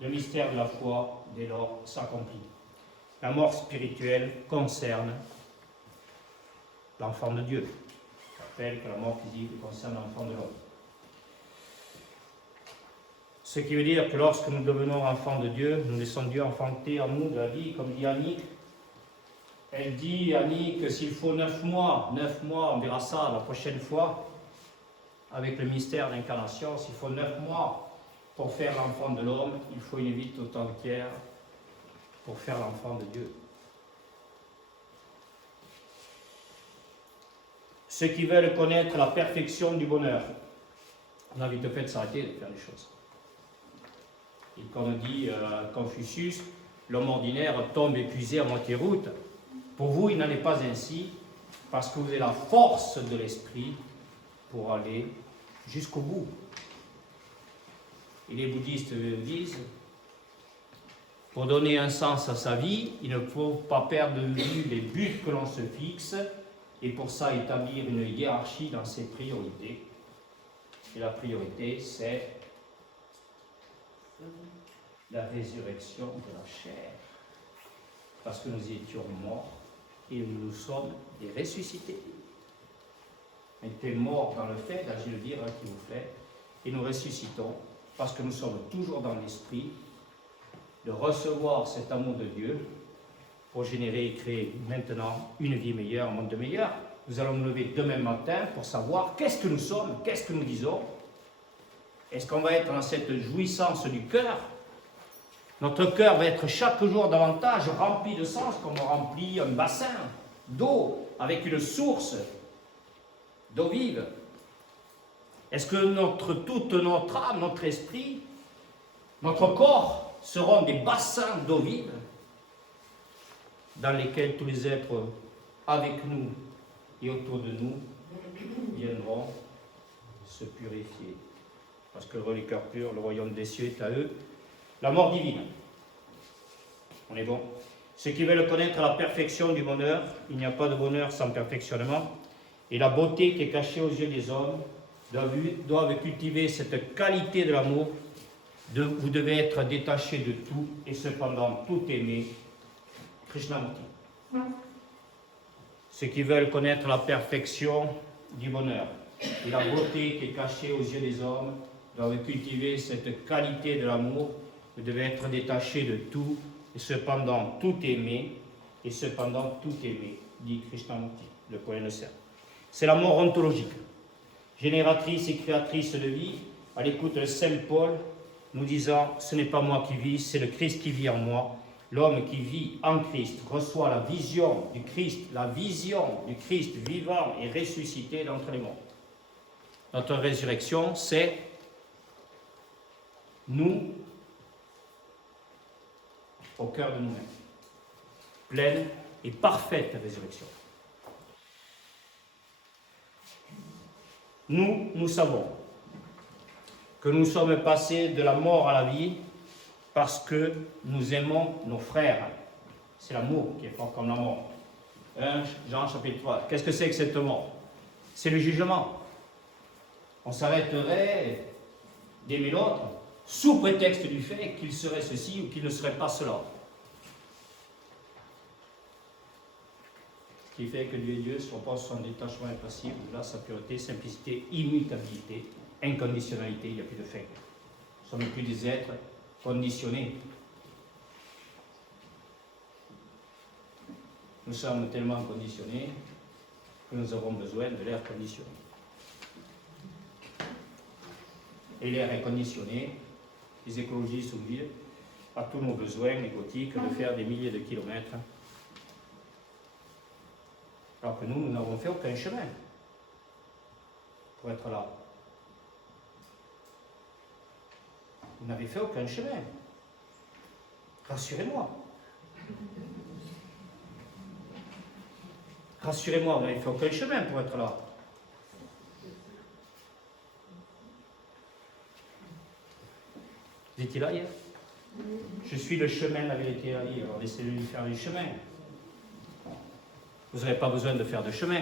Le mystère de la foi, dès lors, s'accomplit. La mort spirituelle concerne l'enfant de Dieu. Je rappelle que la mort physique concerne l'enfant de l'homme. Ce qui veut dire que lorsque nous devenons enfants de Dieu, nous laissons Dieu enfanter en nous de la vie, comme dit Annick. Elle dit, Annick, que s'il faut 9 mois, on verra ça la prochaine fois, avec le mystère d'incarnation, s'il faut 9 mois pour faire l'enfant de l'homme, il faut une vie tout entière pour faire l'enfant de Dieu. Ceux qui veulent connaître la perfection du bonheur, on a vite fait de s'arrêter de faire les choses. Et comme dit Confucius, l'homme ordinaire tombe épuisé à moitié route. Pour vous, il n'en est pas ainsi, parce que vous avez la force de l'esprit pour aller jusqu'au bout. Et les bouddhistes disent, pour donner un sens à sa vie, il ne faut pas perdre de vue les buts que l'on se fixe, et pour ça établir une hiérarchie dans ses priorités. Et la priorité, c'est la résurrection de la chair. Parce que nous étions morts et nous sommes des ressuscités. On était morts dans le fait, là je le dire qui vous fait, et nous ressuscitons parce que nous sommes toujours dans l'esprit de recevoir cet amour de Dieu pour générer et créer maintenant une vie meilleure, un monde meilleur. Nous allons nous lever demain matin pour savoir qu'est-ce que nous sommes, qu'est-ce que nous disons. Est-ce qu'on va être dans cette jouissance du cœur? Notre cœur va être chaque jour davantage rempli de sens, comme on remplit un bassin d'eau avec une source d'eau vive. Est-ce que toute notre âme, notre esprit, notre corps seront des bassins d'eau vive dans lesquels tous les êtres avec nous et autour de nous viendront se purifier? Parce que les cœurs purs, le royaume des cieux est à eux. La mort divine. On est bon. Ceux qui veulent connaître la perfection du bonheur, il n'y a pas de bonheur sans perfectionnement, et la beauté qui est cachée aux yeux des hommes, doivent cultiver cette qualité de l'amour. Vous devez être détaché de tout et cependant tout aimer. Krishnamurti. Ceux qui veulent connaître la perfection du bonheur et la beauté qui est cachée aux yeux des hommes doivent cultiver cette qualité de l'amour. Vous devez être détaché de tout et cependant tout aimer. Et cependant tout aimer, dit Krishnamurti, le poème de cercle. C'est la mort ontologique, génératrice et créatrice de vie, à l'écoute de Saint Paul, nous disant, ce n'est pas moi qui vis, c'est le Christ qui vit en moi. L'homme qui vit en Christ reçoit la vision du Christ vivant et ressuscité d'entre les morts. Notre résurrection, c'est nous au cœur de nous-mêmes. Pleine et parfaite résurrection. Nous savons que nous sommes passés de la mort à la vie parce que nous aimons nos frères. C'est l'amour qui est fort comme la mort. 1 Jean chapitre 3. Qu'est-ce que c'est que cette mort? C'est le jugement. On s'arrêterait d'aimer l'autre sous prétexte du fait qu'il serait ceci ou qu'il ne serait pas cela. Ce qui fait que Dieu et Dieu se reposent sur un détachement impassible, là, sa pureté, simplicité, immutabilité, inconditionnalité, il n'y a plus de fin. Nous ne sommes plus des êtres conditionnés. Nous sommes tellement conditionnés que nous avons besoin de l'air conditionné. Et l'air est conditionné, les écologistes oublient à tous nos besoins égotiques de faire des milliers de kilomètres. Alors que nous n'avons fait aucun chemin pour être là. Vous n'avez fait aucun chemin. Rassurez-moi. Rassurez-moi, vous n'avez fait aucun chemin pour être là. Vous étiez là hier? Je suis le chemin, la vérité et la vie. Alors laissez-lui faire du chemin. Vous n'avez pas besoin de faire de chemin.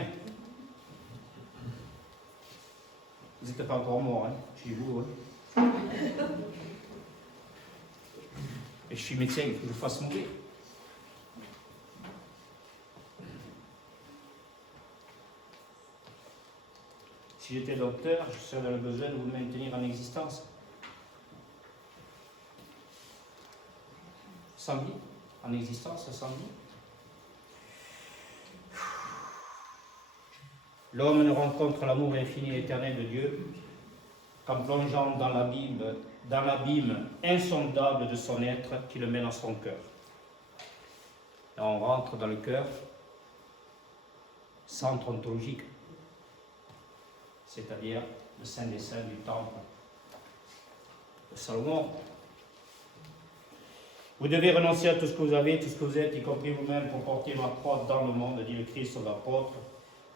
Vous n'êtes pas encore mort, hein, chez vous. Hein. Et je suis médecin, il faut que je vous fasse mourir. Si j'étais docteur, je serais dans le besoin de vous maintenir en existence. Sans vie, en existence, sans vie. L'homme ne rencontre l'amour infini et éternel de Dieu qu'en plongeant dans l'abîme insondable de son être qui le mène à son cœur. Et on rentre dans le cœur, centre ontologique, c'est-à-dire le Saint des Saints du Temple de Salomon. Vous devez renoncer à tout ce que vous avez, tout ce que vous êtes, y compris vous-même, pour porter ma croix dans le monde, dit le Christ aux apôtres.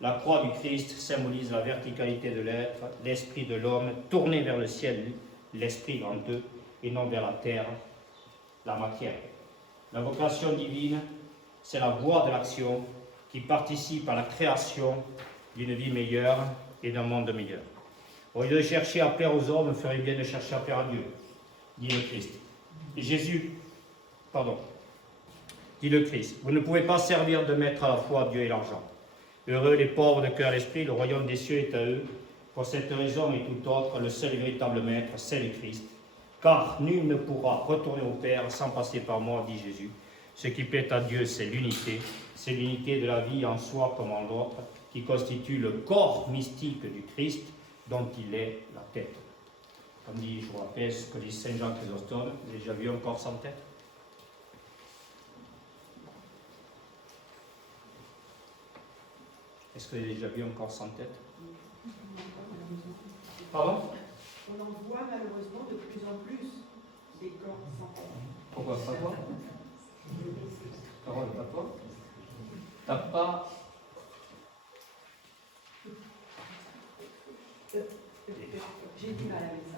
La croix du Christ symbolise la verticalité de l'être, l'esprit de l'homme, tourné vers le ciel, l'esprit en deux, et non vers la terre, la matière. La vocation divine, c'est la voie de l'action qui participe à la création d'une vie meilleure et d'un monde meilleur. Au lieu de chercher à plaire aux hommes, vous ferez bien de chercher à plaire à Dieu, dit le Christ. Dit le Christ, vous ne pouvez pas servir de maître à la fois Dieu et l'argent. Heureux les pauvres de cœur et d'esprit, le royaume des cieux est à eux. Pour cette raison et toute autre, le seul et véritable maître, c'est le Christ. Car nul ne pourra retourner au Père sans passer par moi, dit Jésus. Ce qui plaît à Dieu, c'est l'unité de la vie en soi comme en l'autre, qui constitue le corps mystique du Christ, dont il est la tête. Comme dit, je vous rappelle ce que dit Saint Jean Chrysostome, vous avez déjà vu un corps sans tête? Est-ce que vous avez déjà vu un corps sans tête? Pardon? On en voit malheureusement de plus en plus des corps sans tête. Pourquoi pas toi? Carole, pas toi? T'as pas... J'ai du mal avec ça.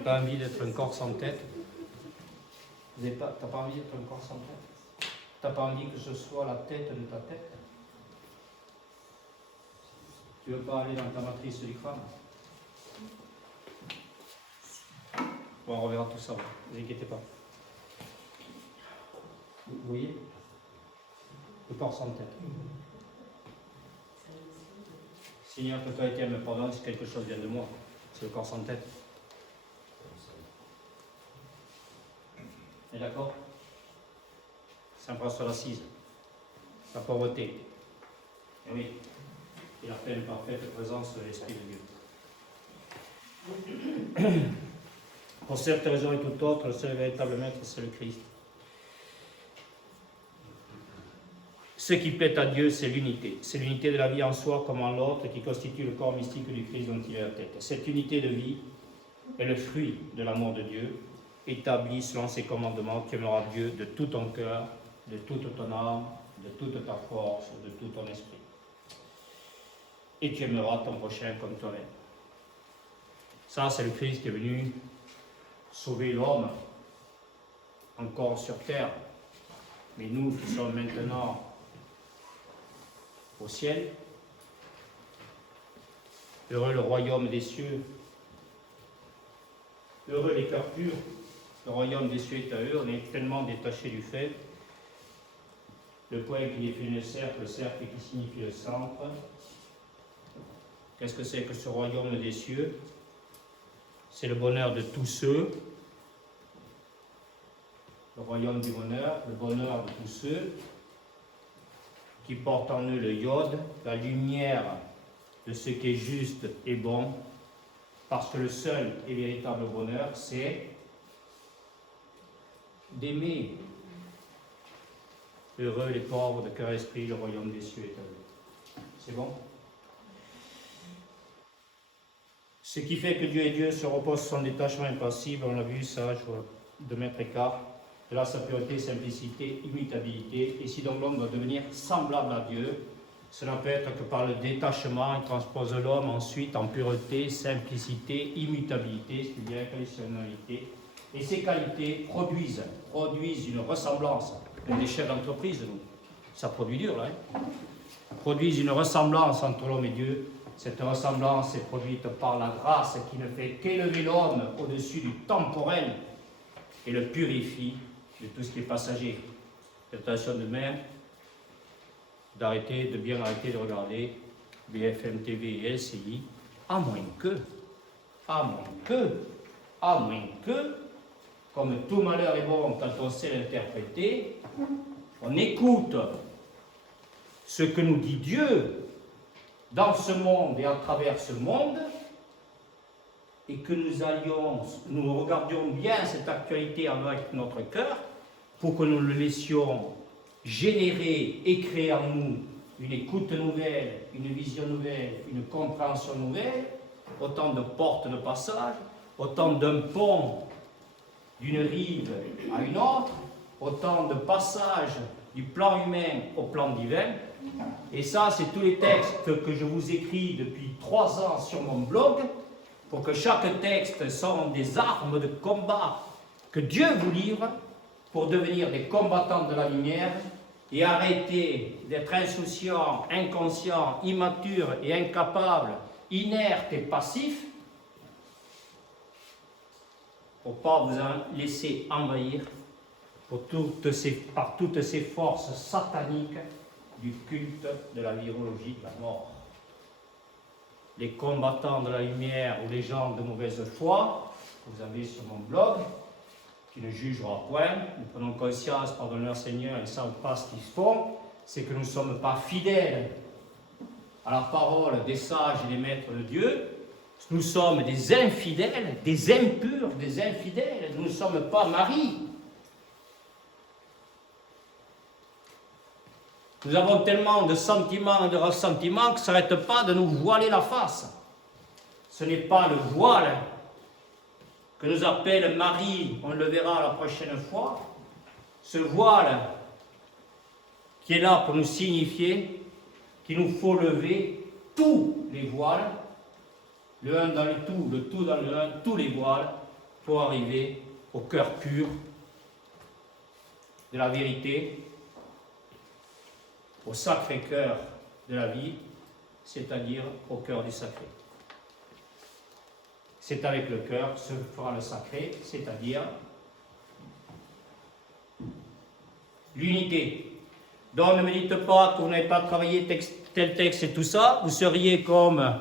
n'avez pas envie d'être un corps sans tête? T'as pas envie d'être un corps sans tête? T'as pas envie que ce soit la tête de ta tête? Tu veux pas aller dans ta matrice du crâne? Bon, on reverra tout ça, ne vous inquiétez pas. Vous voyez? Le corps sans tête. Seigneur, que toi et me pardonne si quelque chose vient de moi. C'est le corps sans tête. Et d'accord? Saint François d'Assise. La pauvreté. Et oui. Et la pleine parfaite présence de l'Esprit de Dieu. Pour cette raison et toute autre, le seul véritable maître, c'est le Christ. Ce qui plaît à Dieu, c'est l'unité. C'est l'unité de la vie en soi comme en l'autre qui constitue le corps mystique du Christ dont il est la tête. Cette unité de vie est le fruit de l'amour de Dieu, établi selon ses commandements. Tu aimeras Dieu de tout ton cœur, de toute ton âme, de toute ta force, de tout ton esprit. Et tu aimeras ton prochain comme toi-même. Ça, c'est le Christ qui est venu sauver l'homme encore sur terre. Mais nous qui sommes maintenant au ciel, heureux le royaume des cieux, heureux les cœurs purs, le royaume des cieux est à eux, on est pleinement détaché du fait. Le point qui définit le cercle qui signifie le centre. Qu'est-ce que c'est que ce royaume des cieux? C'est le bonheur de tous ceux, le royaume du bonheur, le bonheur de tous ceux qui portent en eux le iode, la lumière de ce qui est juste et bon, parce que le seul et véritable bonheur, c'est d'aimer. Heureux les pauvres de cœur et esprit, le royaume des cieux est à eux. C'est bon? Ce qui fait que Dieu est Dieu se repose sur son détachement impassible, on l'a vu, sage de Maître Eckhart, de la sa pureté, simplicité, immutabilité. Et si donc l'homme doit devenir semblable à Dieu, cela peut être que par le détachement, il transpose l'homme ensuite en pureté, simplicité, immutabilité, c'est-à-dire inconditionnalité. Et ces qualités produisent une ressemblance. Les chefs d'entreprise, ça produit dur, là. Produisent une ressemblance entre l'homme et Dieu. Cette ressemblance est produite par la grâce qui ne fait qu'élever l'homme au-dessus du temporel et le purifie de tout ce qui est passager. Faites attention demain de bien arrêter de regarder BFM TV et LCI, à moins que, comme tout malheur est bon quand on sait l'interpréter, on écoute ce que nous dit Dieu dans ce monde et à travers ce monde, et que nous regardions bien cette actualité avec notre cœur, pour que nous le laissions générer et créer en nous une écoute nouvelle, une vision nouvelle, une compréhension nouvelle, autant de portes de passage, autant d'un pont d'une rive à une autre, autant de passages du plan humain au plan divin. Et ça, c'est tous les textes que je vous écris depuis 3 ans sur mon blog, pour que chaque texte soit des armes de combat que Dieu vous livre pour devenir des combattants de la lumière et arrêter d'être insouciants, inconscients, immatures et incapables, inertes et passifs, pour ne pas vous en laisser envahir par toutes ces forces sataniques du culte de la virologie de la mort. Les combattants de la lumière ou les gens de mauvaise foi, vous avez sur mon blog, qui ne jugera point, nous prenons conscience, pardonne leur Seigneur, ils ne savent pas ce qu'ils font, c'est que nous ne sommes pas fidèles à la parole des sages et des maîtres de Dieu. Nous sommes des infidèles, des impurs, des infidèles. Nous ne sommes pas Marie. Nous avons tellement de sentiments et de ressentiments que ça n'arrête pas de nous voiler la face. Ce n'est pas le voile que nous appelle Marie, on le verra la prochaine fois. Ce voile qui est là pour nous signifier qu'il nous faut lever tous les voiles, le un dans le tout dans le un, tous les voiles, pour arriver au cœur pur de la vérité, au sacré cœur de la vie, c'est-à-dire au cœur du sacré. C'est avec le cœur se fera le sacré, c'est-à-dire l'unité. Donc ne me dites pas que vous n'avez pas travaillé tel texte et tout ça, vous seriez comme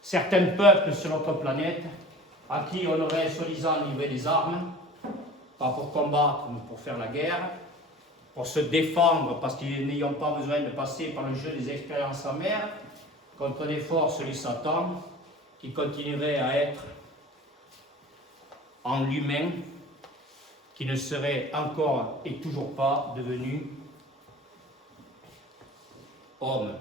certains peuples sur notre planète à qui on aurait soi-disant livré des armes, pas pour combattre, mais pour faire la guerre, pour se défendre, parce qu'ils n'ayant pas besoin de passer par le jeu des expériences amères, contre des forces du Satan, qui continueraient à être en l'humain, qui ne serait encore et toujours pas devenu homme.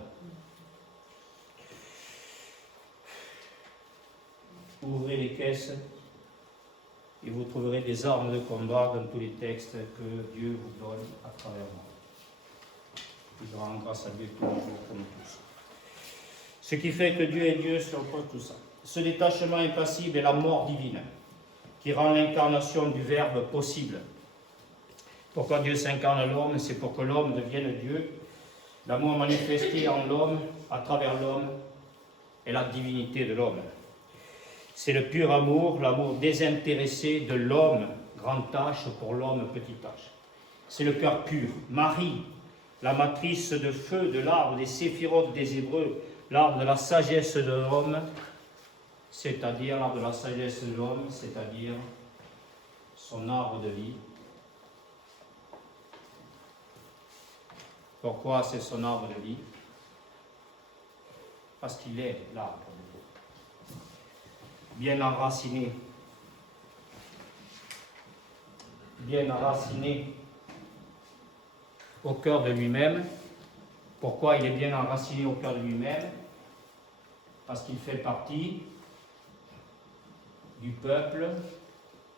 Ouvrez les caisses et vous trouverez des armes de combat dans tous les textes que Dieu vous donne à travers moi. Il rend grâce à Dieu tous les jours pour nous tous. Ce qui fait que Dieu est Dieu sur tout ça. Ce détachement impassible est la mort divine qui rend l'incarnation du Verbe possible. Pourquoi Dieu s'incarne à l'homme? C'est pour que l'homme devienne Dieu. L'amour manifesté en l'homme, à travers l'homme, est la divinité de l'homme. C'est le pur amour, l'amour désintéressé de l'homme, grande tâche pour l'homme, petite tâche. C'est le cœur pur. Marie, la matrice de feu de l'arbre des séphirotes des Hébreux, l'arbre de la sagesse de l'homme, c'est-à-dire l'arbre de la sagesse de l'homme, c'est-à-dire son arbre de vie. Pourquoi c'est son arbre de vie? Parce qu'il est l'arbre de vie. Bien enraciné au cœur de lui-même. Pourquoi il est bien enraciné au cœur de lui-même? Parce qu'il fait partie du peuple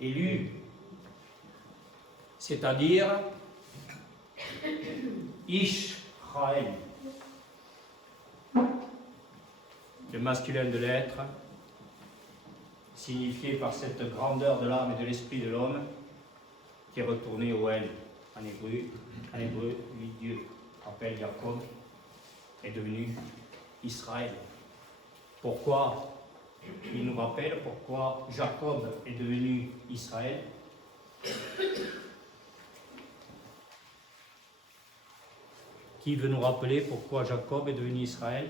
élu, c'est-à-dire Israël, le masculin de l'être, signifié par cette grandeur de l'âme et de l'esprit de l'homme qui est retourné au El. En hébreu, lui, Dieu, rappelle Jacob, est devenu Israël. Pourquoi il nous rappelle pourquoi Jacob est devenu Israël? Qui veut nous rappeler pourquoi Jacob est devenu Israël?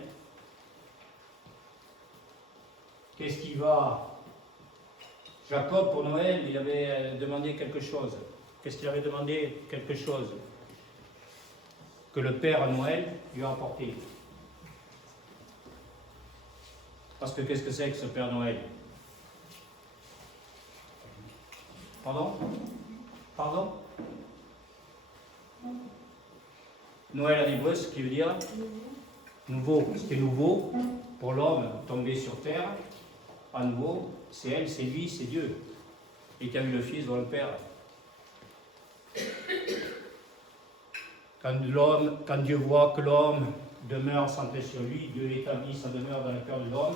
Qu'est-ce qui va? Jacob, pour Noël, il avait demandé quelque chose. Qu'est-ce qu'il avait demandé? Quelque chose que le Père à Noël lui a apporté. Parce que qu'est-ce que c'est que ce Père Noël? Pardon? Pardon? Noël en hébreu, ce qui veut dire nouveau. Ce qui est nouveau pour l'homme tombé sur terre, à nouveau, c'est elle, c'est lui, c'est Dieu. Et qui a eu le Fils dans le Père. Quand Dieu voit que l'homme demeure centré sur lui, Dieu établit sa demeure dans le cœur de l'homme.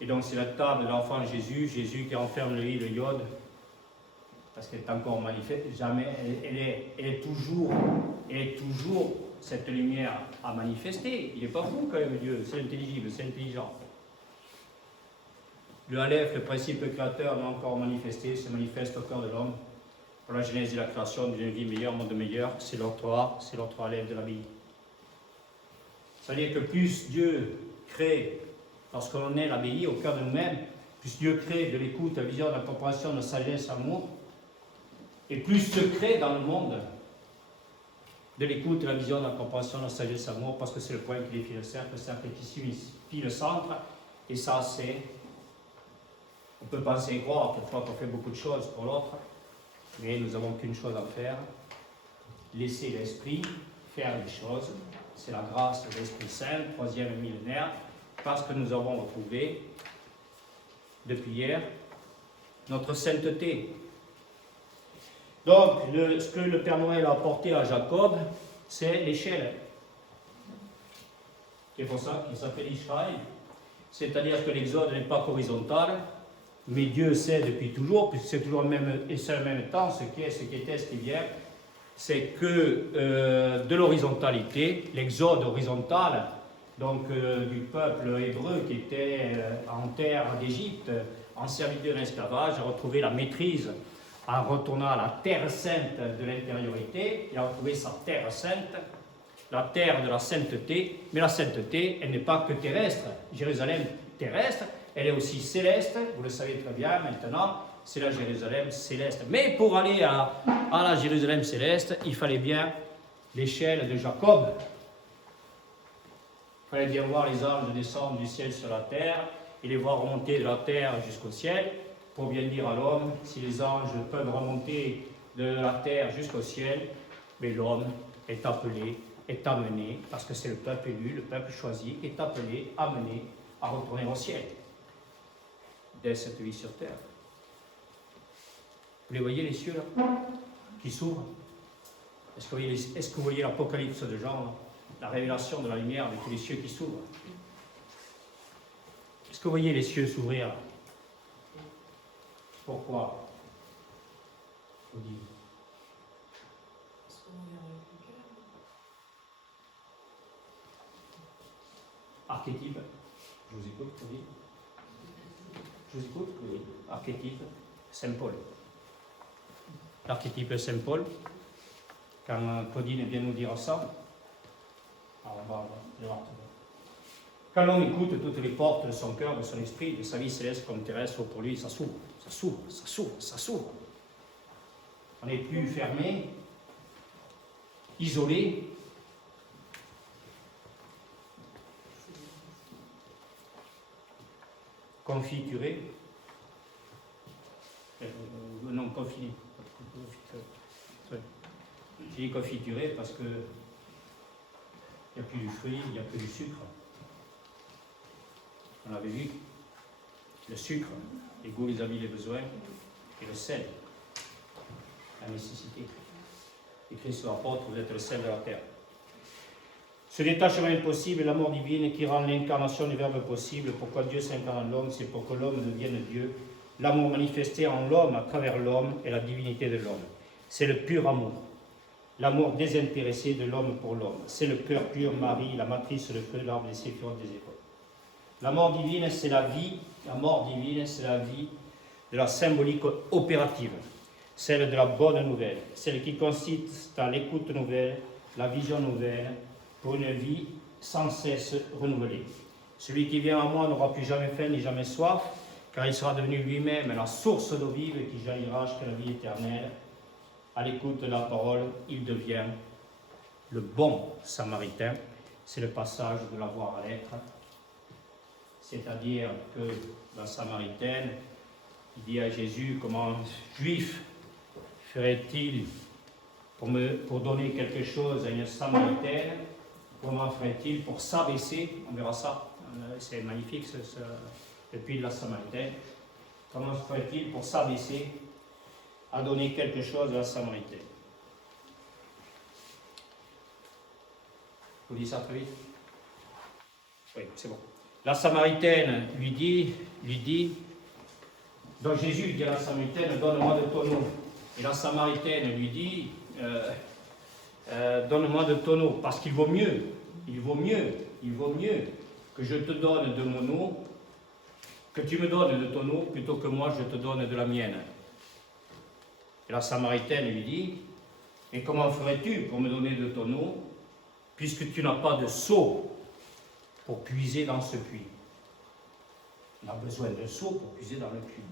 Et donc c'est la table de l'enfant Jésus, Jésus qui enferme le lit, le iode, parce qu'elle est encore manifeste, jamais, elle est toujours cette lumière à manifester. Il n'est pas fou quand même Dieu, c'est intelligible, c'est intelligent. Le Aleph, le principe créateur, n'est encore manifesté, se manifeste au cœur de l'homme. Pour la genèse de la création d'une vie meilleure, monde meilleur, c'est l'octroi Aleph de la vie. C'est-à-dire que plus Dieu crée, lorsqu'on est l'abbaye au cœur de nous-mêmes, plus Dieu crée de l'écoute, de la vision, de la compréhension, de la sagesse, amour, et plus se crée dans le monde de l'écoute, de la vision, de la compréhension, de la sagesse, amour, parce que c'est le point qui défie le cercle qui suit le centre, et ça c'est, on peut penser et croire quelquefois qu'on fait beaucoup de choses pour l'autre, mais nous n'avons qu'une chose à faire, laisser l'esprit faire les choses. C'est la grâce de l'Esprit Saint, 3e millénaire, parce que nous avons retrouvé, depuis hier, notre sainteté. Donc, ce que le Père Noël a apporté à Jacob, c'est l'échelle. C'est pour ça qu'il s'appelle Israël. C'est-à-dire que l'exode n'est pas qu'horizontal, mais Dieu sait depuis toujours, puisque c'est toujours le même, et c'est le même temps, ce qui est, ce qui était, ce qui vient, c'est que de l'horizontalité, l'exode horizontal, donc du peuple hébreu qui était en terre d'Égypte, en servitude de l'esclavage, a retrouvé la maîtrise en retournant à la terre sainte de l'intériorité. Il a retrouvé sa terre sainte, la terre de la sainteté, mais la sainteté, elle n'est pas que terrestre. Jérusalem terrestre, elle est aussi céleste, vous le savez très bien maintenant, c'est la Jérusalem céleste. Mais pour aller à la Jérusalem céleste, il fallait bien l'échelle de Jacob. Il fallait bien voir les anges descendre du ciel sur la terre et les voir remonter de la terre jusqu'au ciel, pour bien dire à l'homme, si les anges peuvent remonter de la terre jusqu'au ciel, mais l'homme est appelé, est amené, parce que c'est le peuple élu, le peuple choisi, est appelé, amené à retourner au ciel, dès cette vie sur terre. Vous les voyez, les cieux, là, qui s'ouvrent? Est-ce que vous voyez l'Apocalypse de Jean, là, la révélation de la lumière avec les cieux qui s'ouvrent? Est-ce que vous voyez les cieux s'ouvrir? Pourquoi? Vous dites. Parce qu'on regarde avec le cœur. Archétype. Je vous écoute, oui. Je vous écoute, oui. Archétype, Saint Paul. L'archétype Saint Paul, quand Claudine vient nous dire ça, alors on va voir. Quand l'homme écoute toutes les portes de son cœur, de son esprit, de sa vie céleste comme terrestre, pour lui, ça s'ouvre, ça s'ouvre, ça s'ouvre, ça s'ouvre. On n'est plus fermé, isolé. Confituré. Non, confiné. J'ai dit confituré parce que il n'y a plus du fruit, il n'y a plus du sucre. On l'avait vu. Le sucre, les goûts, les habits, les besoins, et le sel, la nécessité. Et Christ l'apôtre, vous êtes le sel de la terre. Ce détachement impossible est la mort divine qui rend l'incarnation du Verbe possible. Pourquoi Dieu s'incarne en l'homme? C'est pour que l'homme devienne Dieu. L'amour manifesté en l'homme à travers l'homme et la divinité de l'homme. C'est le pur amour. L'amour désintéressé de l'homme pour l'homme. C'est le cœur pur, Marie, la matrice, le feu, l'arbre des séphirotes des époques. La mort divine, c'est la vie. La mort divine, c'est la vie de la symbolique opérative. Celle de la bonne nouvelle. Celle qui consiste à l'écoute nouvelle, la vision nouvelle, pour une vie sans cesse renouvelée. Celui qui vient à moi n'aura plus jamais faim ni jamais soif, car il sera devenu lui-même la source d'eau vive qui jaillira jusqu'à la vie éternelle. À l'écoute de la parole, il devient le bon samaritain. C'est le passage de l'avoir à l'être. C'est-à-dire que la Samaritaine, il dit à Jésus, comment juif ferait-il pour donner quelque chose à une Samaritaine? Comment ferait-il pour s'abaisser? On verra ça, c'est magnifique le puits de la Samaritaine. Comment ferait-il pour s'abaisser à donner quelque chose à la Samaritaine? Je vous dis ça très vite? Oui, c'est bon. La Samaritaine lui dit, donc Jésus dit à la Samaritaine, donne-moi de ton eau. Et la Samaritaine lui dit, donne-moi de ton eau, parce qu'il vaut mieux que je te donne de mon eau, que tu me donnes de ton eau, plutôt que moi je te donne de la mienne. Et la Samaritaine lui dit, et comment ferais-tu pour me donner de ton eau, puisque tu n'as pas de seau pour puiser dans ce puits? On a besoin d'un seau pour puiser dans le puits.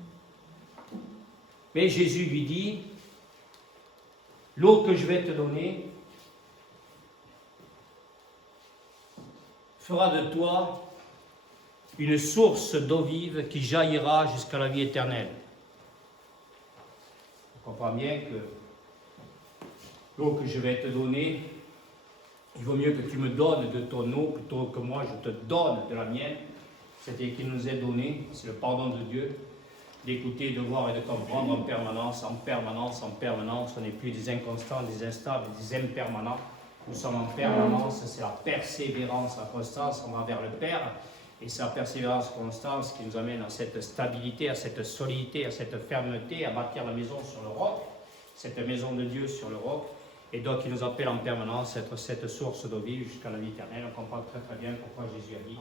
Mais Jésus lui dit, l'eau que je vais te donner fera de toi une source d'eau vive qui jaillira jusqu'à la vie éternelle. On comprend bien que l'eau que je vais te donner, il vaut mieux que tu me donnes de ton eau plutôt que moi je te donne de la mienne. C'est-à-dire qu'il nous est donné, c'est le pardon de Dieu, d'écouter, de voir et de comprendre en permanence, en permanence, en permanence. On n'est plus des inconstants, des instables, des impermanents. Nous sommes en permanence, c'est la persévérance, la constance, on va vers le Père. Et c'est la persévérance constante qui nous amène à cette stabilité, à cette solidité, à cette fermeté, à bâtir la maison sur le roc, cette maison de Dieu sur le roc. Et donc il nous appelle en permanence à être cette source d'eau vive jusqu'à la vie éternelle. On comprend très très bien pourquoi Jésus a dit,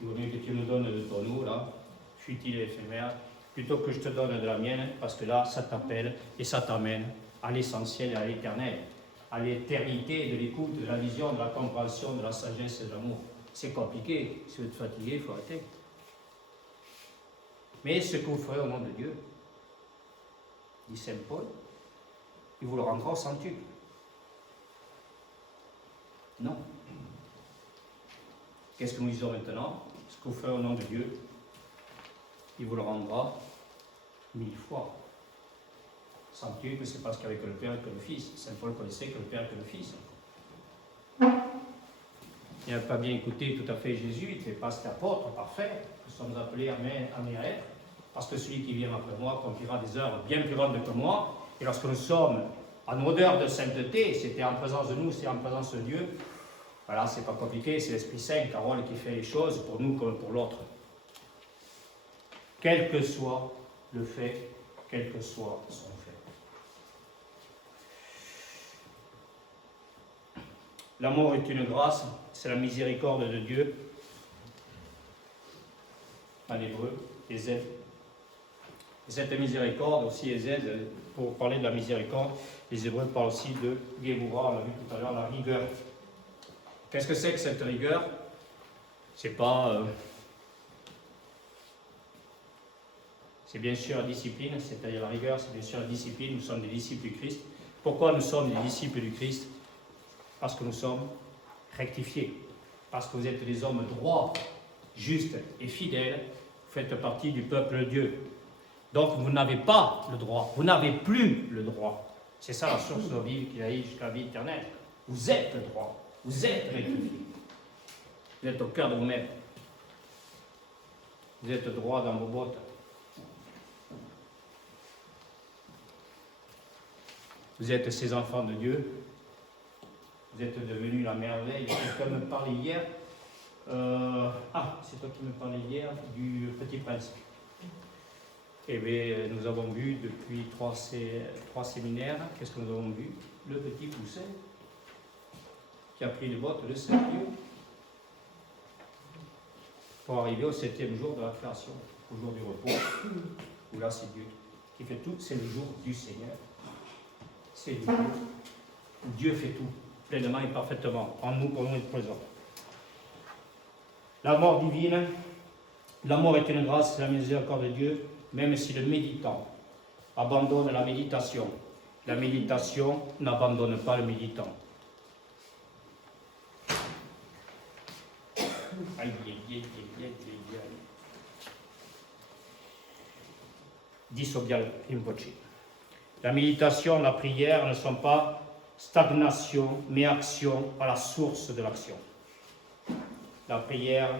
il vaut mieux que tu me donnes de ton eau, là, futile et éphémère, plutôt que je te donne de la mienne, parce que là, ça t'appelle et ça t'amène à l'essentiel et à l'éternel, à l'éternité de l'écoute, de la vision, de la compréhension, de la sagesse et de l'amour. C'est compliqué, si vous êtes fatigué, il faut arrêter. Mais ce que vous ferez au nom de Dieu, dit Saint Paul, il vous le rendra au centuple. Non. Qu'est-ce que nous disons maintenant? Ce que vous ferez au nom de Dieu, il vous le rendra 1000 fois. Centuple, c'est parce qu'avec le Père et que le Fils. Saint Paul connaissait que le Père et que le Fils. Il n'a pas bien écouté tout à fait Jésus, il n'était pas cet apôtre parfait, nous sommes appelés à être, parce que celui qui vient après moi accomplira des œuvres bien plus grandes que moi, et lorsque nous sommes en odeur de sainteté, c'était en présence de nous, c'est en présence de Dieu, voilà, c'est pas compliqué, c'est l'Esprit Saint, Carole, qui fait les choses pour nous comme pour l'autre. Quel que soit le fait, quel que soit son fait. L'amour est une grâce, c'est la miséricorde de Dieu. En hébreu, les aides. Et cette miséricorde aussi, les aides, pour parler de la miséricorde, les Hébreux parlent aussi de Gévoura, on l'a vu tout à l'heure, la rigueur. Qu'est-ce que c'est que cette rigueur? C'est pas. C'est bien sûr la discipline, c'est-à-dire la rigueur, c'est bien sûr la discipline, nous sommes des disciples du Christ. Pourquoi nous sommes des disciples du Christ? Parce que nous sommes rectifiés, parce que vous êtes des hommes droits, justes et fidèles, vous faites partie du peuple de Dieu. Donc vous n'avez pas le droit, vous n'avez plus le droit. C'est ça la source de vie qui arrive jusqu'à la vie éternelle. Vous êtes le droit, vous êtes rectifiés. Vous êtes au cœur de vous-même. Vous êtes droit dans vos bottes. Vous êtes ces enfants de Dieu. Vous êtes devenus la merveille. Quelqu'un me parlait hier. C'est toi qui me parlais hier du Petit Prince. Eh bien, nous avons vu depuis trois séminaires, qu'est-ce que nous avons vu? Le petit poussin qui a pris les bottes de 7 lieues pour arriver au 7e jour de la création, au jour du repos, où là c'est Dieu qui fait tout, c'est le jour du Seigneur. C'est Dieu. Dieu fait tout, pleinement et parfaitement, en nous, pour nous et pour les autres. La mort divine, l'amour est une grâce, c'est la miséricorde de Dieu, même si le méditant abandonne la méditation n'abandonne pas le méditant. Dit Sogyal Rinpoche. La méditation, la prière ne sont pas stagnation, mais action à la source de l'action. La prière,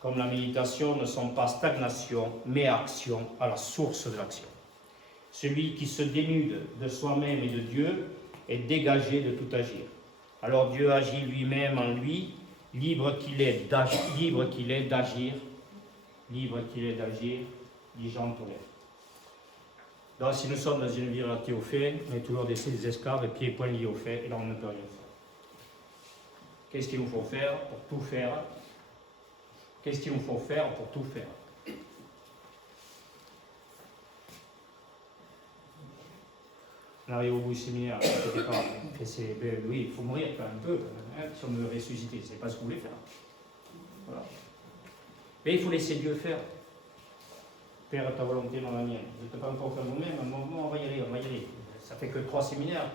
comme la méditation, ne sont pas stagnation, mais action à la source de l'action. Celui qui se dénude de soi-même et de Dieu est dégagé de tout agir. Alors Dieu agit lui-même en lui, libre qu'il est d'agir, dit Jean Paul. Donc si nous sommes dans une vie relative au fait, on est toujours des esclaves, pieds et poings liés au fait, et là on ne peut rien faire. Qu'est-ce qu'il nous faut faire pour tout faire? Qu'est-ce qu'il nous faut faire pour tout faire? On arrive au bout du séminaire, oui, il faut mourir quand même un peu, si on veut ressusciter, c'est pas ce que vous voulez faire. Voilà. Mais il faut laisser Dieu faire. Père, ta volonté dans la mienne. Vous n'êtes pas encore fait vous-même, un moment, on va y aller. Ça fait que 3 séminaires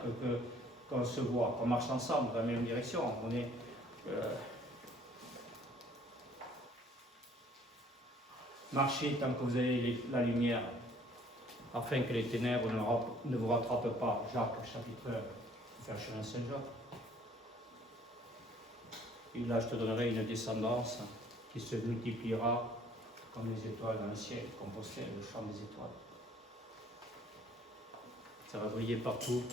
qu'on se voit, qu'on marche ensemble dans la même direction. On est. Marchez tant que vous avez la lumière, afin que les ténèbres ne vous rattrapent pas. Jacques, chapitre 1, faire chemin Saint-Jacques. Et là, je te donnerai une descendance qui se multipliera comme les étoiles dans le ciel, Compostelle, le champ des étoiles. Ça va briller partout,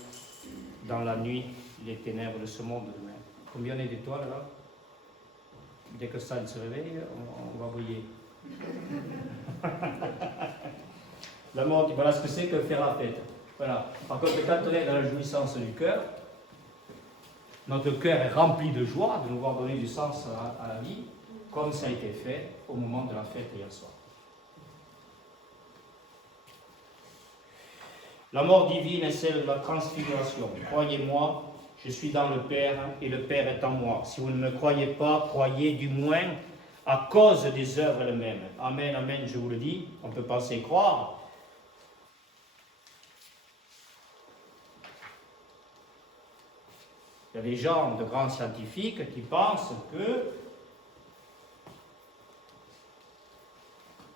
dans la nuit, les ténèbres de ce monde. Combien il y a d'étoiles là? Dès que ça se réveille, on va briller. La mort, voilà ce que c'est que faire la fête. Voilà. Par contre, quand on est dans la jouissance du cœur, notre cœur est rempli de joie de nous voir donner du sens à la vie, comme ça a été fait au moment de la fête hier soir. La mort divine est celle de la transfiguration. Croyez-moi, je suis dans le Père et le Père est en moi. Si vous ne me croyez pas, croyez du moins à cause des œuvres elles-mêmes. Amen, amen, je vous le dis. On peut penser croire. Il y a des gens, de grands scientifiques, qui pensent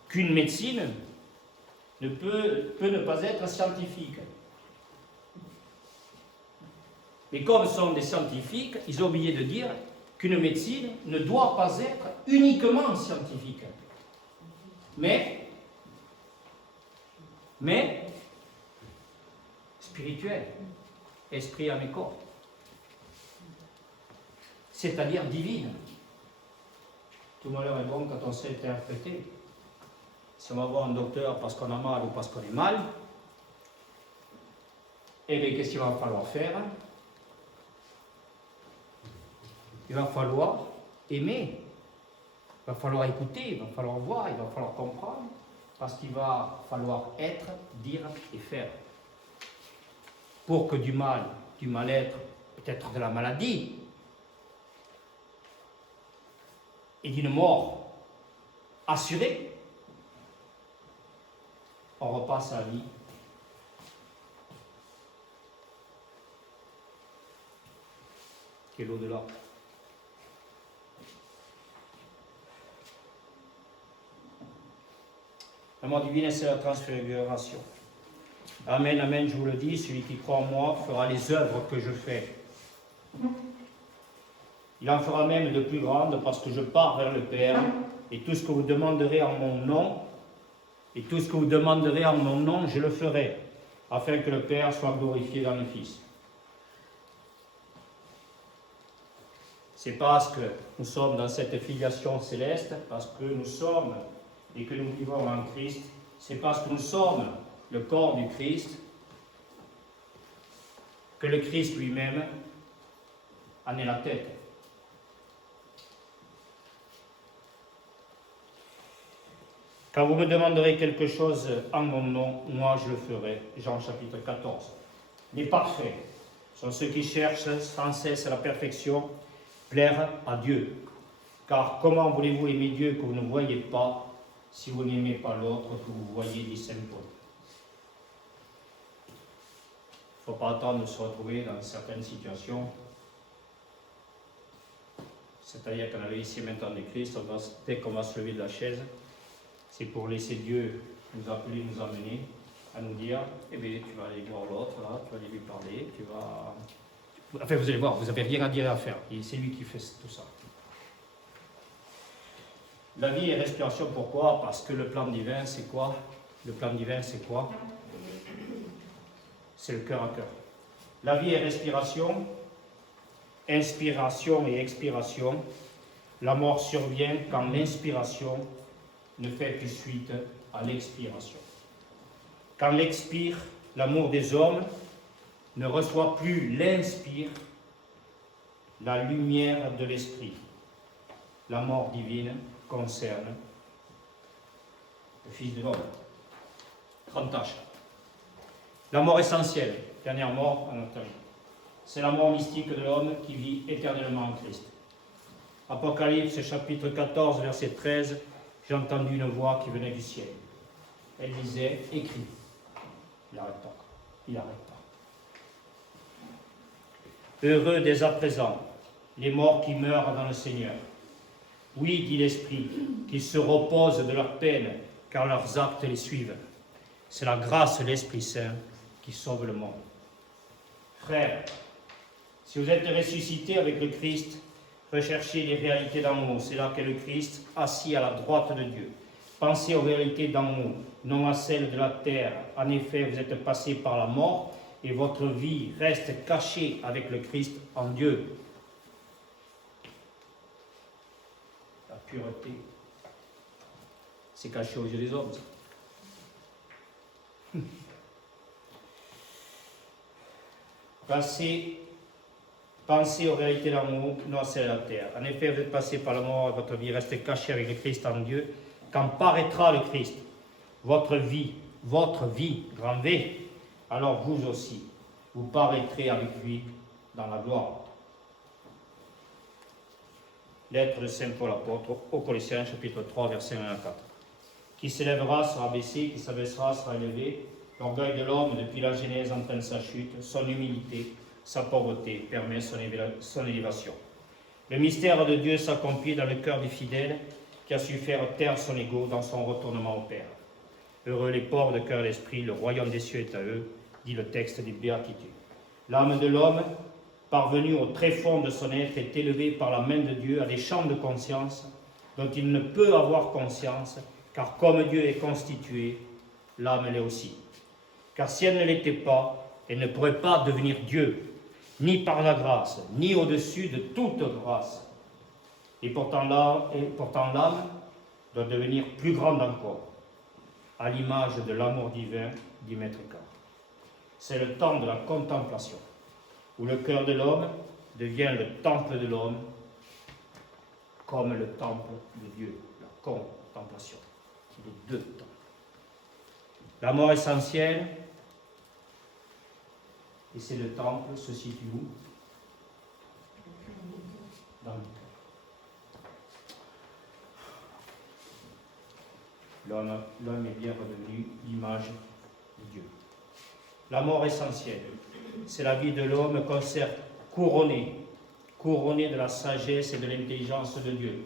qu'une médecine peut ne pas être scientifique. Mais comme ce sont des scientifiques, ils ont oublié de dire qu'une médecine ne doit pas être uniquement scientifique, mais spirituelle, esprit, âme et corps, c'est-à-dire divine. Tout malheur est bon quand on sait interpréter. Si on va voir un docteur parce qu'on a mal ou parce qu'on est mal, eh bien, qu'est-ce qu'il va falloir faire? Il va falloir aimer, il va falloir écouter, il va falloir voir, il va falloir comprendre, parce qu'il va falloir être, dire et faire. Pour que du mal, du mal-être, peut-être de la maladie, et d'une mort assurée, on repasse à la vie. Qui est l'au-delà. La mort divine, c'est la transfiguration. Amen, amen, je vous le dis, celui qui croit en moi fera les œuvres que je fais. Il en fera même de plus grandes parce que je pars vers le Père et tout ce que vous demanderez en mon nom, je le ferai, afin que le Père soit glorifié dans le Fils. C'est parce que nous sommes dans cette filiation céleste, parce que nous sommes et que nous vivons en Christ, c'est parce que nous sommes le corps du Christ, que le Christ lui-même en est la tête. Quand vous me demanderez quelque chose en mon nom, moi je le ferai. Jean chapitre 14. Les parfaits sont ceux qui cherchent sans cesse la perfection, plaire à Dieu. Car comment voulez-vous aimer Dieu que vous ne voyez pas si vous n'aimez pas l'autre que vous voyez, dit saint Paul. Il ne faut pas attendre de se retrouver dans certaines situations. C'est-à-dire qu'on avait ici maintenant des Christ, dès qu'on va se lever de la chaise, c'est pour laisser Dieu nous appeler, nous amener, à nous dire, eh bien, tu vas aller voir l'autre, là, tu vas aller lui parler, tu vas... Enfin, vous allez voir, vous n'avez rien à dire et à faire. Et c'est lui qui fait tout ça. La vie et respiration, pourquoi? Parce que le plan divin, c'est quoi? Le plan divin, c'est quoi? C'est le cœur à cœur. La vie et respiration, inspiration et expiration. La mort survient quand l'inspiration ne fait plus suite à l'expiration. Quand l'expire, l'amour des hommes ne reçoit plus l'inspire, la lumière de l'esprit. La mort divine concerne le Fils de l'homme. 30 tâches. La mort essentielle, dernière mort en notre vie, c'est la mort mystique de l'homme qui vit éternellement en Christ. Apocalypse chapitre 14, verset 13, j'ai entendu une voix qui venait du ciel. Elle disait, écris. Il n'arrête pas. Il n'arrête pas. Heureux dès à présent les morts qui meurent dans le Seigneur. Oui, dit l'Esprit, qu'ils se reposent de leur peine, car leurs actes les suivent. C'est la grâce de l'Esprit Saint qui sauve le monde. Frères, si vous êtes ressuscités avec le Christ, recherchez les réalités d'en haut. C'est là qu'est le Christ, assis à la droite de Dieu. Pensez aux réalités d'en haut, non à celles de la terre. En effet, vous êtes passés par la mort, et votre vie reste cachée avec le Christ en Dieu. pureté. C'est caché aux yeux des hommes. Pensez aux réalités d'amour, non c'est la terre. En effet, vous êtes passé par la mort et votre vie reste cachée avec le Christ en Dieu. Quand paraîtra le Christ, votre vie, grand V, alors vous aussi, vous paraîtrez avec lui dans la gloire. Lettre de Saint Paul apôtre aux Colossiens, chapitre 3, versets 1 à 4. Qui s'élèvera sera baissé, qui s'abaissera sera élevé. L'orgueil de l'homme, depuis la Genèse, entraîne sa chute, son humilité, sa pauvreté permet son élévation. Le mystère de Dieu s'accomplit dans le cœur du fidèle qui a su faire taire son ego dans son retournement au Père. Heureux les pauvres de cœur et d'esprit, le royaume des cieux est à eux, dit le texte des Béatitudes. L'âme de l'homme, parvenue au tréfonds de son être, est élevée par la main de Dieu à des champs de conscience dont il ne peut avoir conscience, car comme Dieu est constitué, l'âme l'est aussi. Car si elle ne l'était pas, elle ne pourrait pas devenir Dieu, ni par la grâce, ni au-dessus de toute grâce. Et pourtant l'âme doit devenir plus grande encore, à l'image de l'amour divin du Maître Cœur. C'est le temps de la contemplation, où le cœur de l'homme devient le temple de l'homme, comme le temple de Dieu, la contemplation. Les deux temps. La mort essentielle, et c'est le temple, se situe où? Dans le cœur. L'homme est bien redevenu l'image de Dieu. La mort essentielle, c'est la vie de l'homme couronnée de la sagesse et de l'intelligence de Dieu.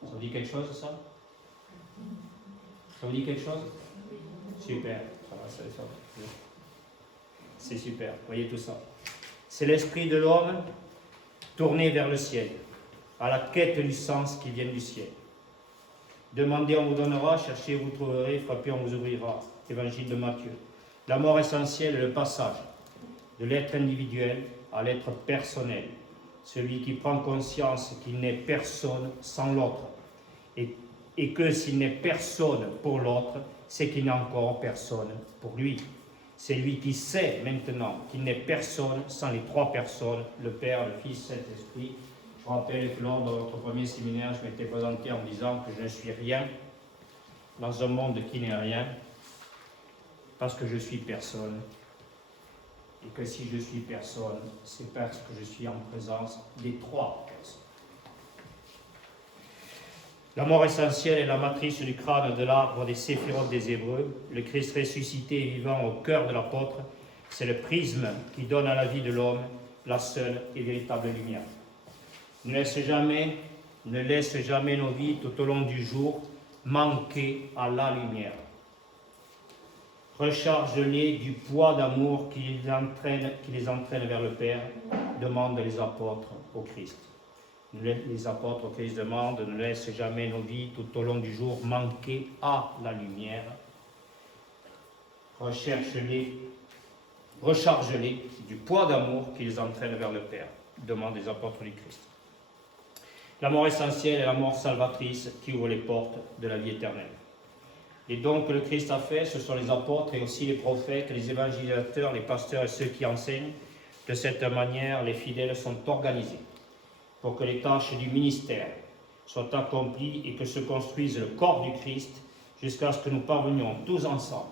Ça vous dit quelque chose, ça? Ça vous dit quelque chose? Super, c'est super, voyez tout ça. C'est l'esprit de l'homme tourné vers le ciel, à la quête du sens qui vient du ciel. Demandez, on vous donnera, cherchez, vous trouverez, frappez, on vous ouvrira. Évangile de Matthieu. La mort essentielle est le passage de l'être individuel à l'être personnel, celui qui prend conscience qu'il n'est personne sans l'autre, et que s'il n'est personne pour l'autre, c'est qu'il n'est encore personne pour lui. C'est lui qui sait maintenant qu'il n'est personne sans les trois personnes, le Père, le Fils, Saint-Esprit. Je rappelle que lors de notre premier séminaire, je m'étais présenté en disant que je ne suis rien dans un monde qui n'est rien, parce que je suis personne. Et que si je suis personne, c'est parce que je suis en présence des trois personnes. La mort essentielle est la matrice du crâne de l'arbre des séphirotes des Hébreux. Le Christ ressuscité et vivant au cœur de l'apôtre, c'est le prisme qui donne à la vie de l'homme la seule et véritable lumière. Ne laisse jamais nos vies tout au long du jour manquer à la lumière. Recharge-les du poids d'amour qui les entraîne vers le Père, demandent les apôtres au Christ. Les apôtres au Christ demandent, ne laisse jamais nos vies tout au long du jour manquer à la lumière. Recharge-les du poids d'amour qui les entraîne vers le Père, demandent les apôtres du Christ. La mort essentielle est la mort salvatrice qui ouvre les portes de la vie éternelle. Les dons que le Christ a faits, ce sont les apôtres et aussi les prophètes, les évangélisateurs, les pasteurs et ceux qui enseignent. De cette manière, les fidèles sont organisés pour que les tâches du ministère soient accomplies et que se construise le corps du Christ jusqu'à ce que nous parvenions tous ensemble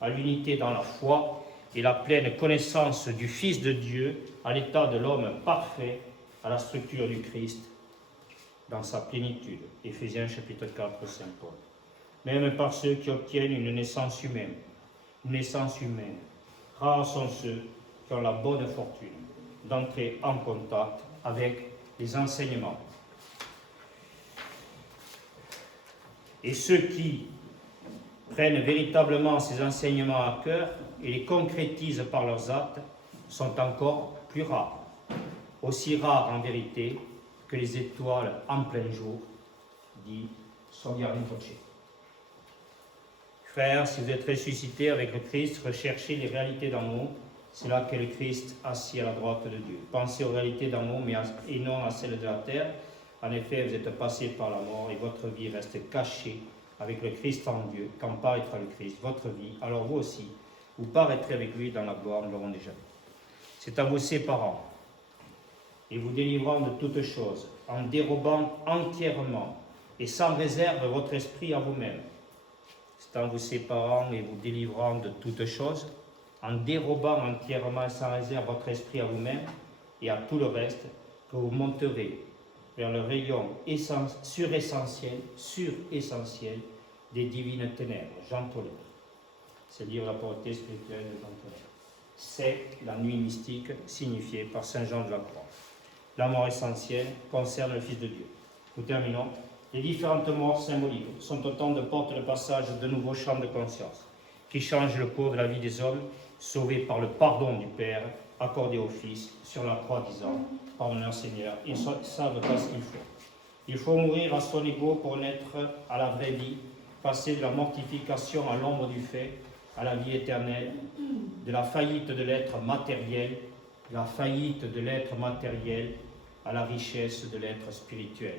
à l'unité dans la foi et la pleine connaissance du Fils de Dieu, à l'état de l'homme parfait, à la structure du Christ dans sa plénitude. Éphésiens chapitre 4, Saint Paul. Même par ceux qui obtiennent une naissance humaine. Rares sont ceux qui ont la bonne fortune d'entrer en contact avec les enseignements. Et ceux qui prennent véritablement ces enseignements à cœur et les concrétisent par leurs actes sont encore plus rares. Aussi rares en vérité que les étoiles en plein jour, dit Sogdian Rinpoche. Frères, si vous êtes ressuscités avec le Christ, recherchez les réalités d'amour. C'est là qu'est le Christ assis à la droite de Dieu. Pensez aux réalités d'amour, et non à celles de la terre. En effet, vous êtes passé par la mort et votre vie reste cachée avec le Christ en Dieu. Quand paraîtra le Christ, votre vie, alors vous aussi, vous paraîtrez avec lui dans la gloire, nous l'avons déjà dit. C'est en vous séparant et vous délivrant de toutes choses, en dérobant entièrement et sans réserve votre esprit à vous-même. C'est en vous séparant et vous délivrant de toutes choses, en dérobant entièrement et sans réserve votre esprit à vous-même et à tout le reste, que vous monterez vers le rayon suressentiel des divines ténèbres. Jean Tolère. C'est dire la pauvreté spirituelle de Jean Tolère. C'est la nuit mystique signifiée par Saint Jean de la Croix. La mort essentielle concerne le Fils de Dieu. Nous terminons. Les différentes morts symboliques sont autant de portes de passage de nouveaux champs de conscience qui changent le cours de la vie des hommes, sauvés par le pardon du Père accordé au Fils sur la croix, disant « Pardonnez, Seigneur, ils ne savent pas ce qu'il faut ». Il faut mourir à son ego pour naître à la vraie vie, passer de la mortification à l'ombre du fait, à la vie éternelle, de la faillite de l'être matériel, à la richesse de l'être spirituel,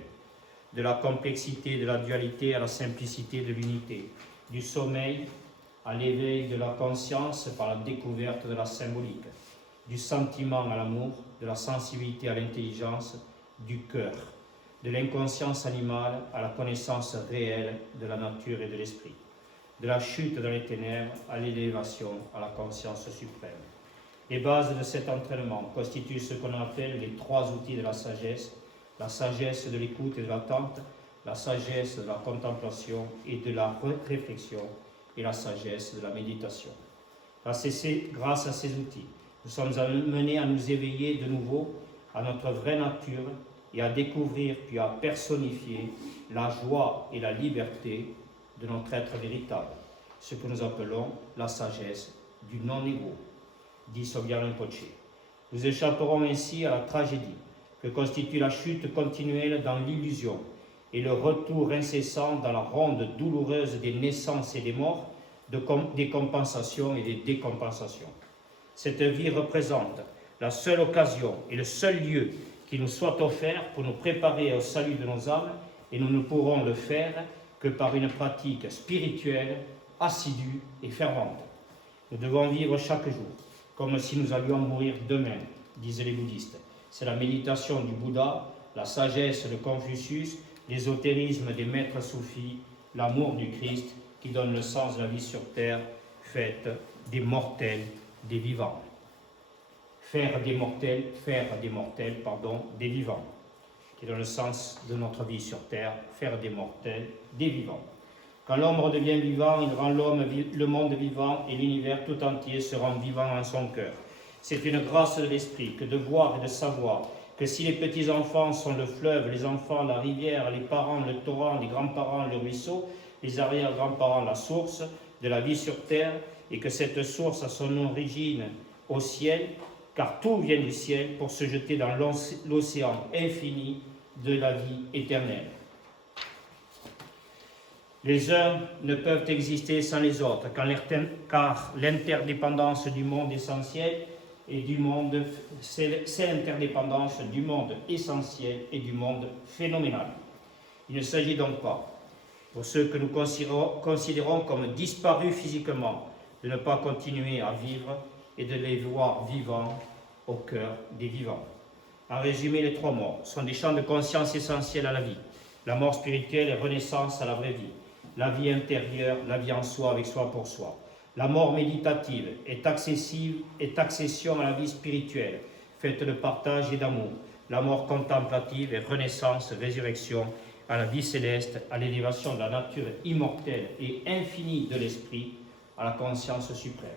de la complexité de la dualité à la simplicité de l'unité, du sommeil à l'éveil de la conscience par la découverte de la symbolique, du sentiment à l'amour, de la sensibilité à l'intelligence, du cœur, de l'inconscience animale à la connaissance réelle de la nature et de l'esprit, de la chute dans les ténèbres à l'élévation à la conscience suprême. Les bases de cet entraînement constituent ce qu'on appelle les trois outils de la sagesse de l'écoute et de l'attente, la sagesse de la contemplation et de la réflexion, et la sagesse de la méditation. Grâce à ces outils, nous sommes amenés à nous éveiller de nouveau à notre vraie nature et à découvrir puis à personnifier la joie et la liberté de notre être véritable, ce que nous appelons la sagesse du non-ego, dit Sogyal Rinpoche. Nous échapperons ainsi à la tragédie que constitue la chute continuelle dans l'illusion et le retour incessant dans la ronde douloureuse des naissances et des morts, des compensations et des décompensations. Cette vie représente la seule occasion et le seul lieu qui nous soit offert pour nous préparer au salut de nos âmes, et nous ne pourrons le faire que par une pratique spirituelle assidue et fervente. Nous devons vivre chaque jour comme si nous allions mourir demain, disent les bouddhistes. C'est la méditation du Bouddha, la sagesse de Confucius, l'ésotérisme des maîtres soufis, l'amour du Christ qui donne le sens de la vie sur terre, faite des mortels, des vivants. Faire des mortels, des vivants, qui donne le sens de notre vie sur terre, faire des mortels, des vivants. Quand l'homme redevient vivant, il rend le monde vivant et l'univers tout entier se rend vivant en son cœur. C'est une grâce de l'esprit que de voir et de savoir que si les petits-enfants sont le fleuve, les enfants la rivière, les parents le torrent, les grands-parents le ruisseau, les arrière-grands-parents la source de la vie sur terre, et que cette source a son origine au ciel, car tout vient du ciel pour se jeter dans l'océan infini de la vie éternelle. Les uns ne peuvent exister sans les autres, car l'interdépendance du monde essentiel et du monde, c'est l'interdépendance du monde essentiel et du monde phénoménal. Il ne s'agit donc pas, pour ceux que nous considérons comme disparus physiquement, de ne pas continuer à vivre et de les voir vivants au cœur des vivants. En résumé, les trois morts sont des champs de conscience essentiels à la vie. La mort spirituelle est renaissance à la vraie vie. La vie intérieure, la vie en soi avec soi pour soi. La mort méditative est accession à la vie spirituelle, faite de partage et d'amour. La mort contemplative est renaissance, résurrection à la vie céleste, à l'élévation de la nature immortelle et infinie de l'esprit, à la conscience suprême.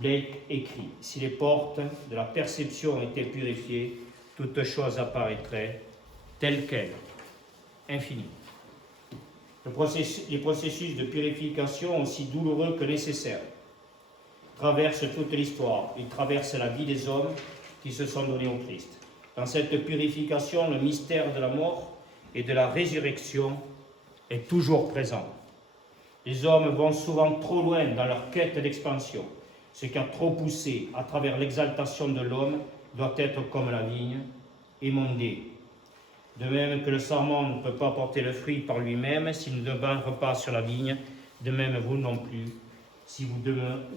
Blake écrit « Si les portes de la perception étaient purifiées, toute chose apparaîtrait telle qu'elle, infinie. » Les processus de purification, aussi douloureux que nécessaires, traversent toute l'histoire. Ils traversent la vie des hommes qui se sont donnés au Christ. Dans cette purification, le mystère de la mort et de la résurrection est toujours présent. Les hommes vont souvent trop loin dans leur quête d'expansion. Ce qui a trop poussé à travers l'exaltation de l'homme doit être comme la vigne, émondé. De même que le sarment ne peut pas porter le fruit par lui-même s'il ne demeure pas sur la vigne, de même vous non plus, si vous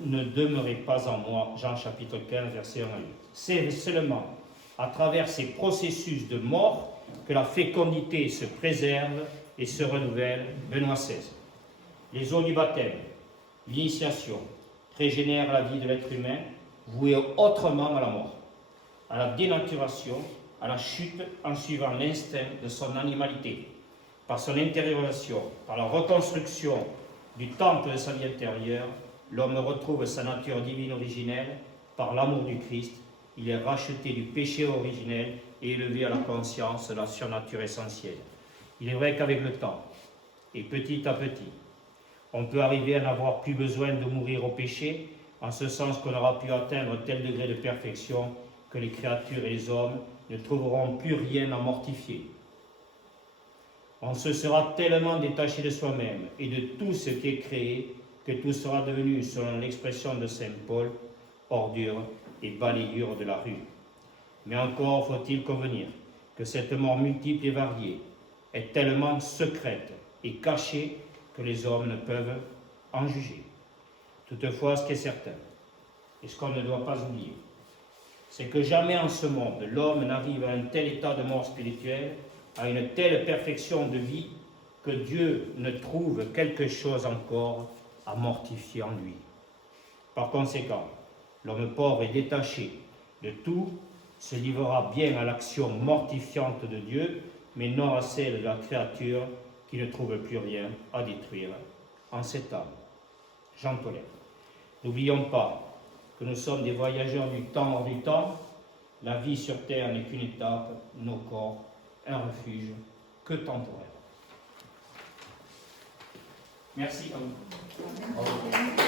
ne demeurez pas en moi. Jean chapitre 15, verset 1 à 8. C'est seulement à travers ces processus de mort que la fécondité se préserve et se renouvelle. Benoît XVI. Les eaux du baptême, l'initiation, régénèrent la vie de l'être humain, voué autrement à la mort, à la dénaturation, à la chute en suivant l'instinct de son animalité. Par son intériorisation, par la reconstruction du temple de sa vie intérieure, l'homme retrouve sa nature divine originelle. Par l'amour du Christ, il est racheté du péché originel et élevé à la conscience de la surnature essentielle. Il est vrai qu'avec le temps, et petit à petit, on peut arriver à n'avoir plus besoin de mourir au péché, en ce sens qu'on aura pu atteindre tel degré de perfection que les créatures et les hommes ne trouveront plus rien à mortifier. On se sera tellement détaché de soi-même et de tout ce qui est créé que tout sera devenu, selon l'expression de saint Paul, ordure et balayure de la rue. Mais encore faut-il convenir que cette mort multiple et variée est tellement secrète et cachée que les hommes ne peuvent en juger. Toutefois, ce qui est certain, et ce qu'on ne doit pas oublier, c'est que jamais en ce monde l'homme n'arrive à un tel état de mort spirituelle, à une telle perfection de vie, que Dieu ne trouve quelque chose encore à mortifier en lui. Par conséquent, l'homme pauvre et détaché de tout se livrera bien à l'action mortifiante de Dieu, mais non à celle de la créature qui ne trouve plus rien à détruire en cet âme. Jean Tollet. N'oublions pas que nous sommes des voyageurs du temps hors du temps. La vie sur terre n'est qu'une étape, nos corps, un refuge que temporaire. Merci à vous.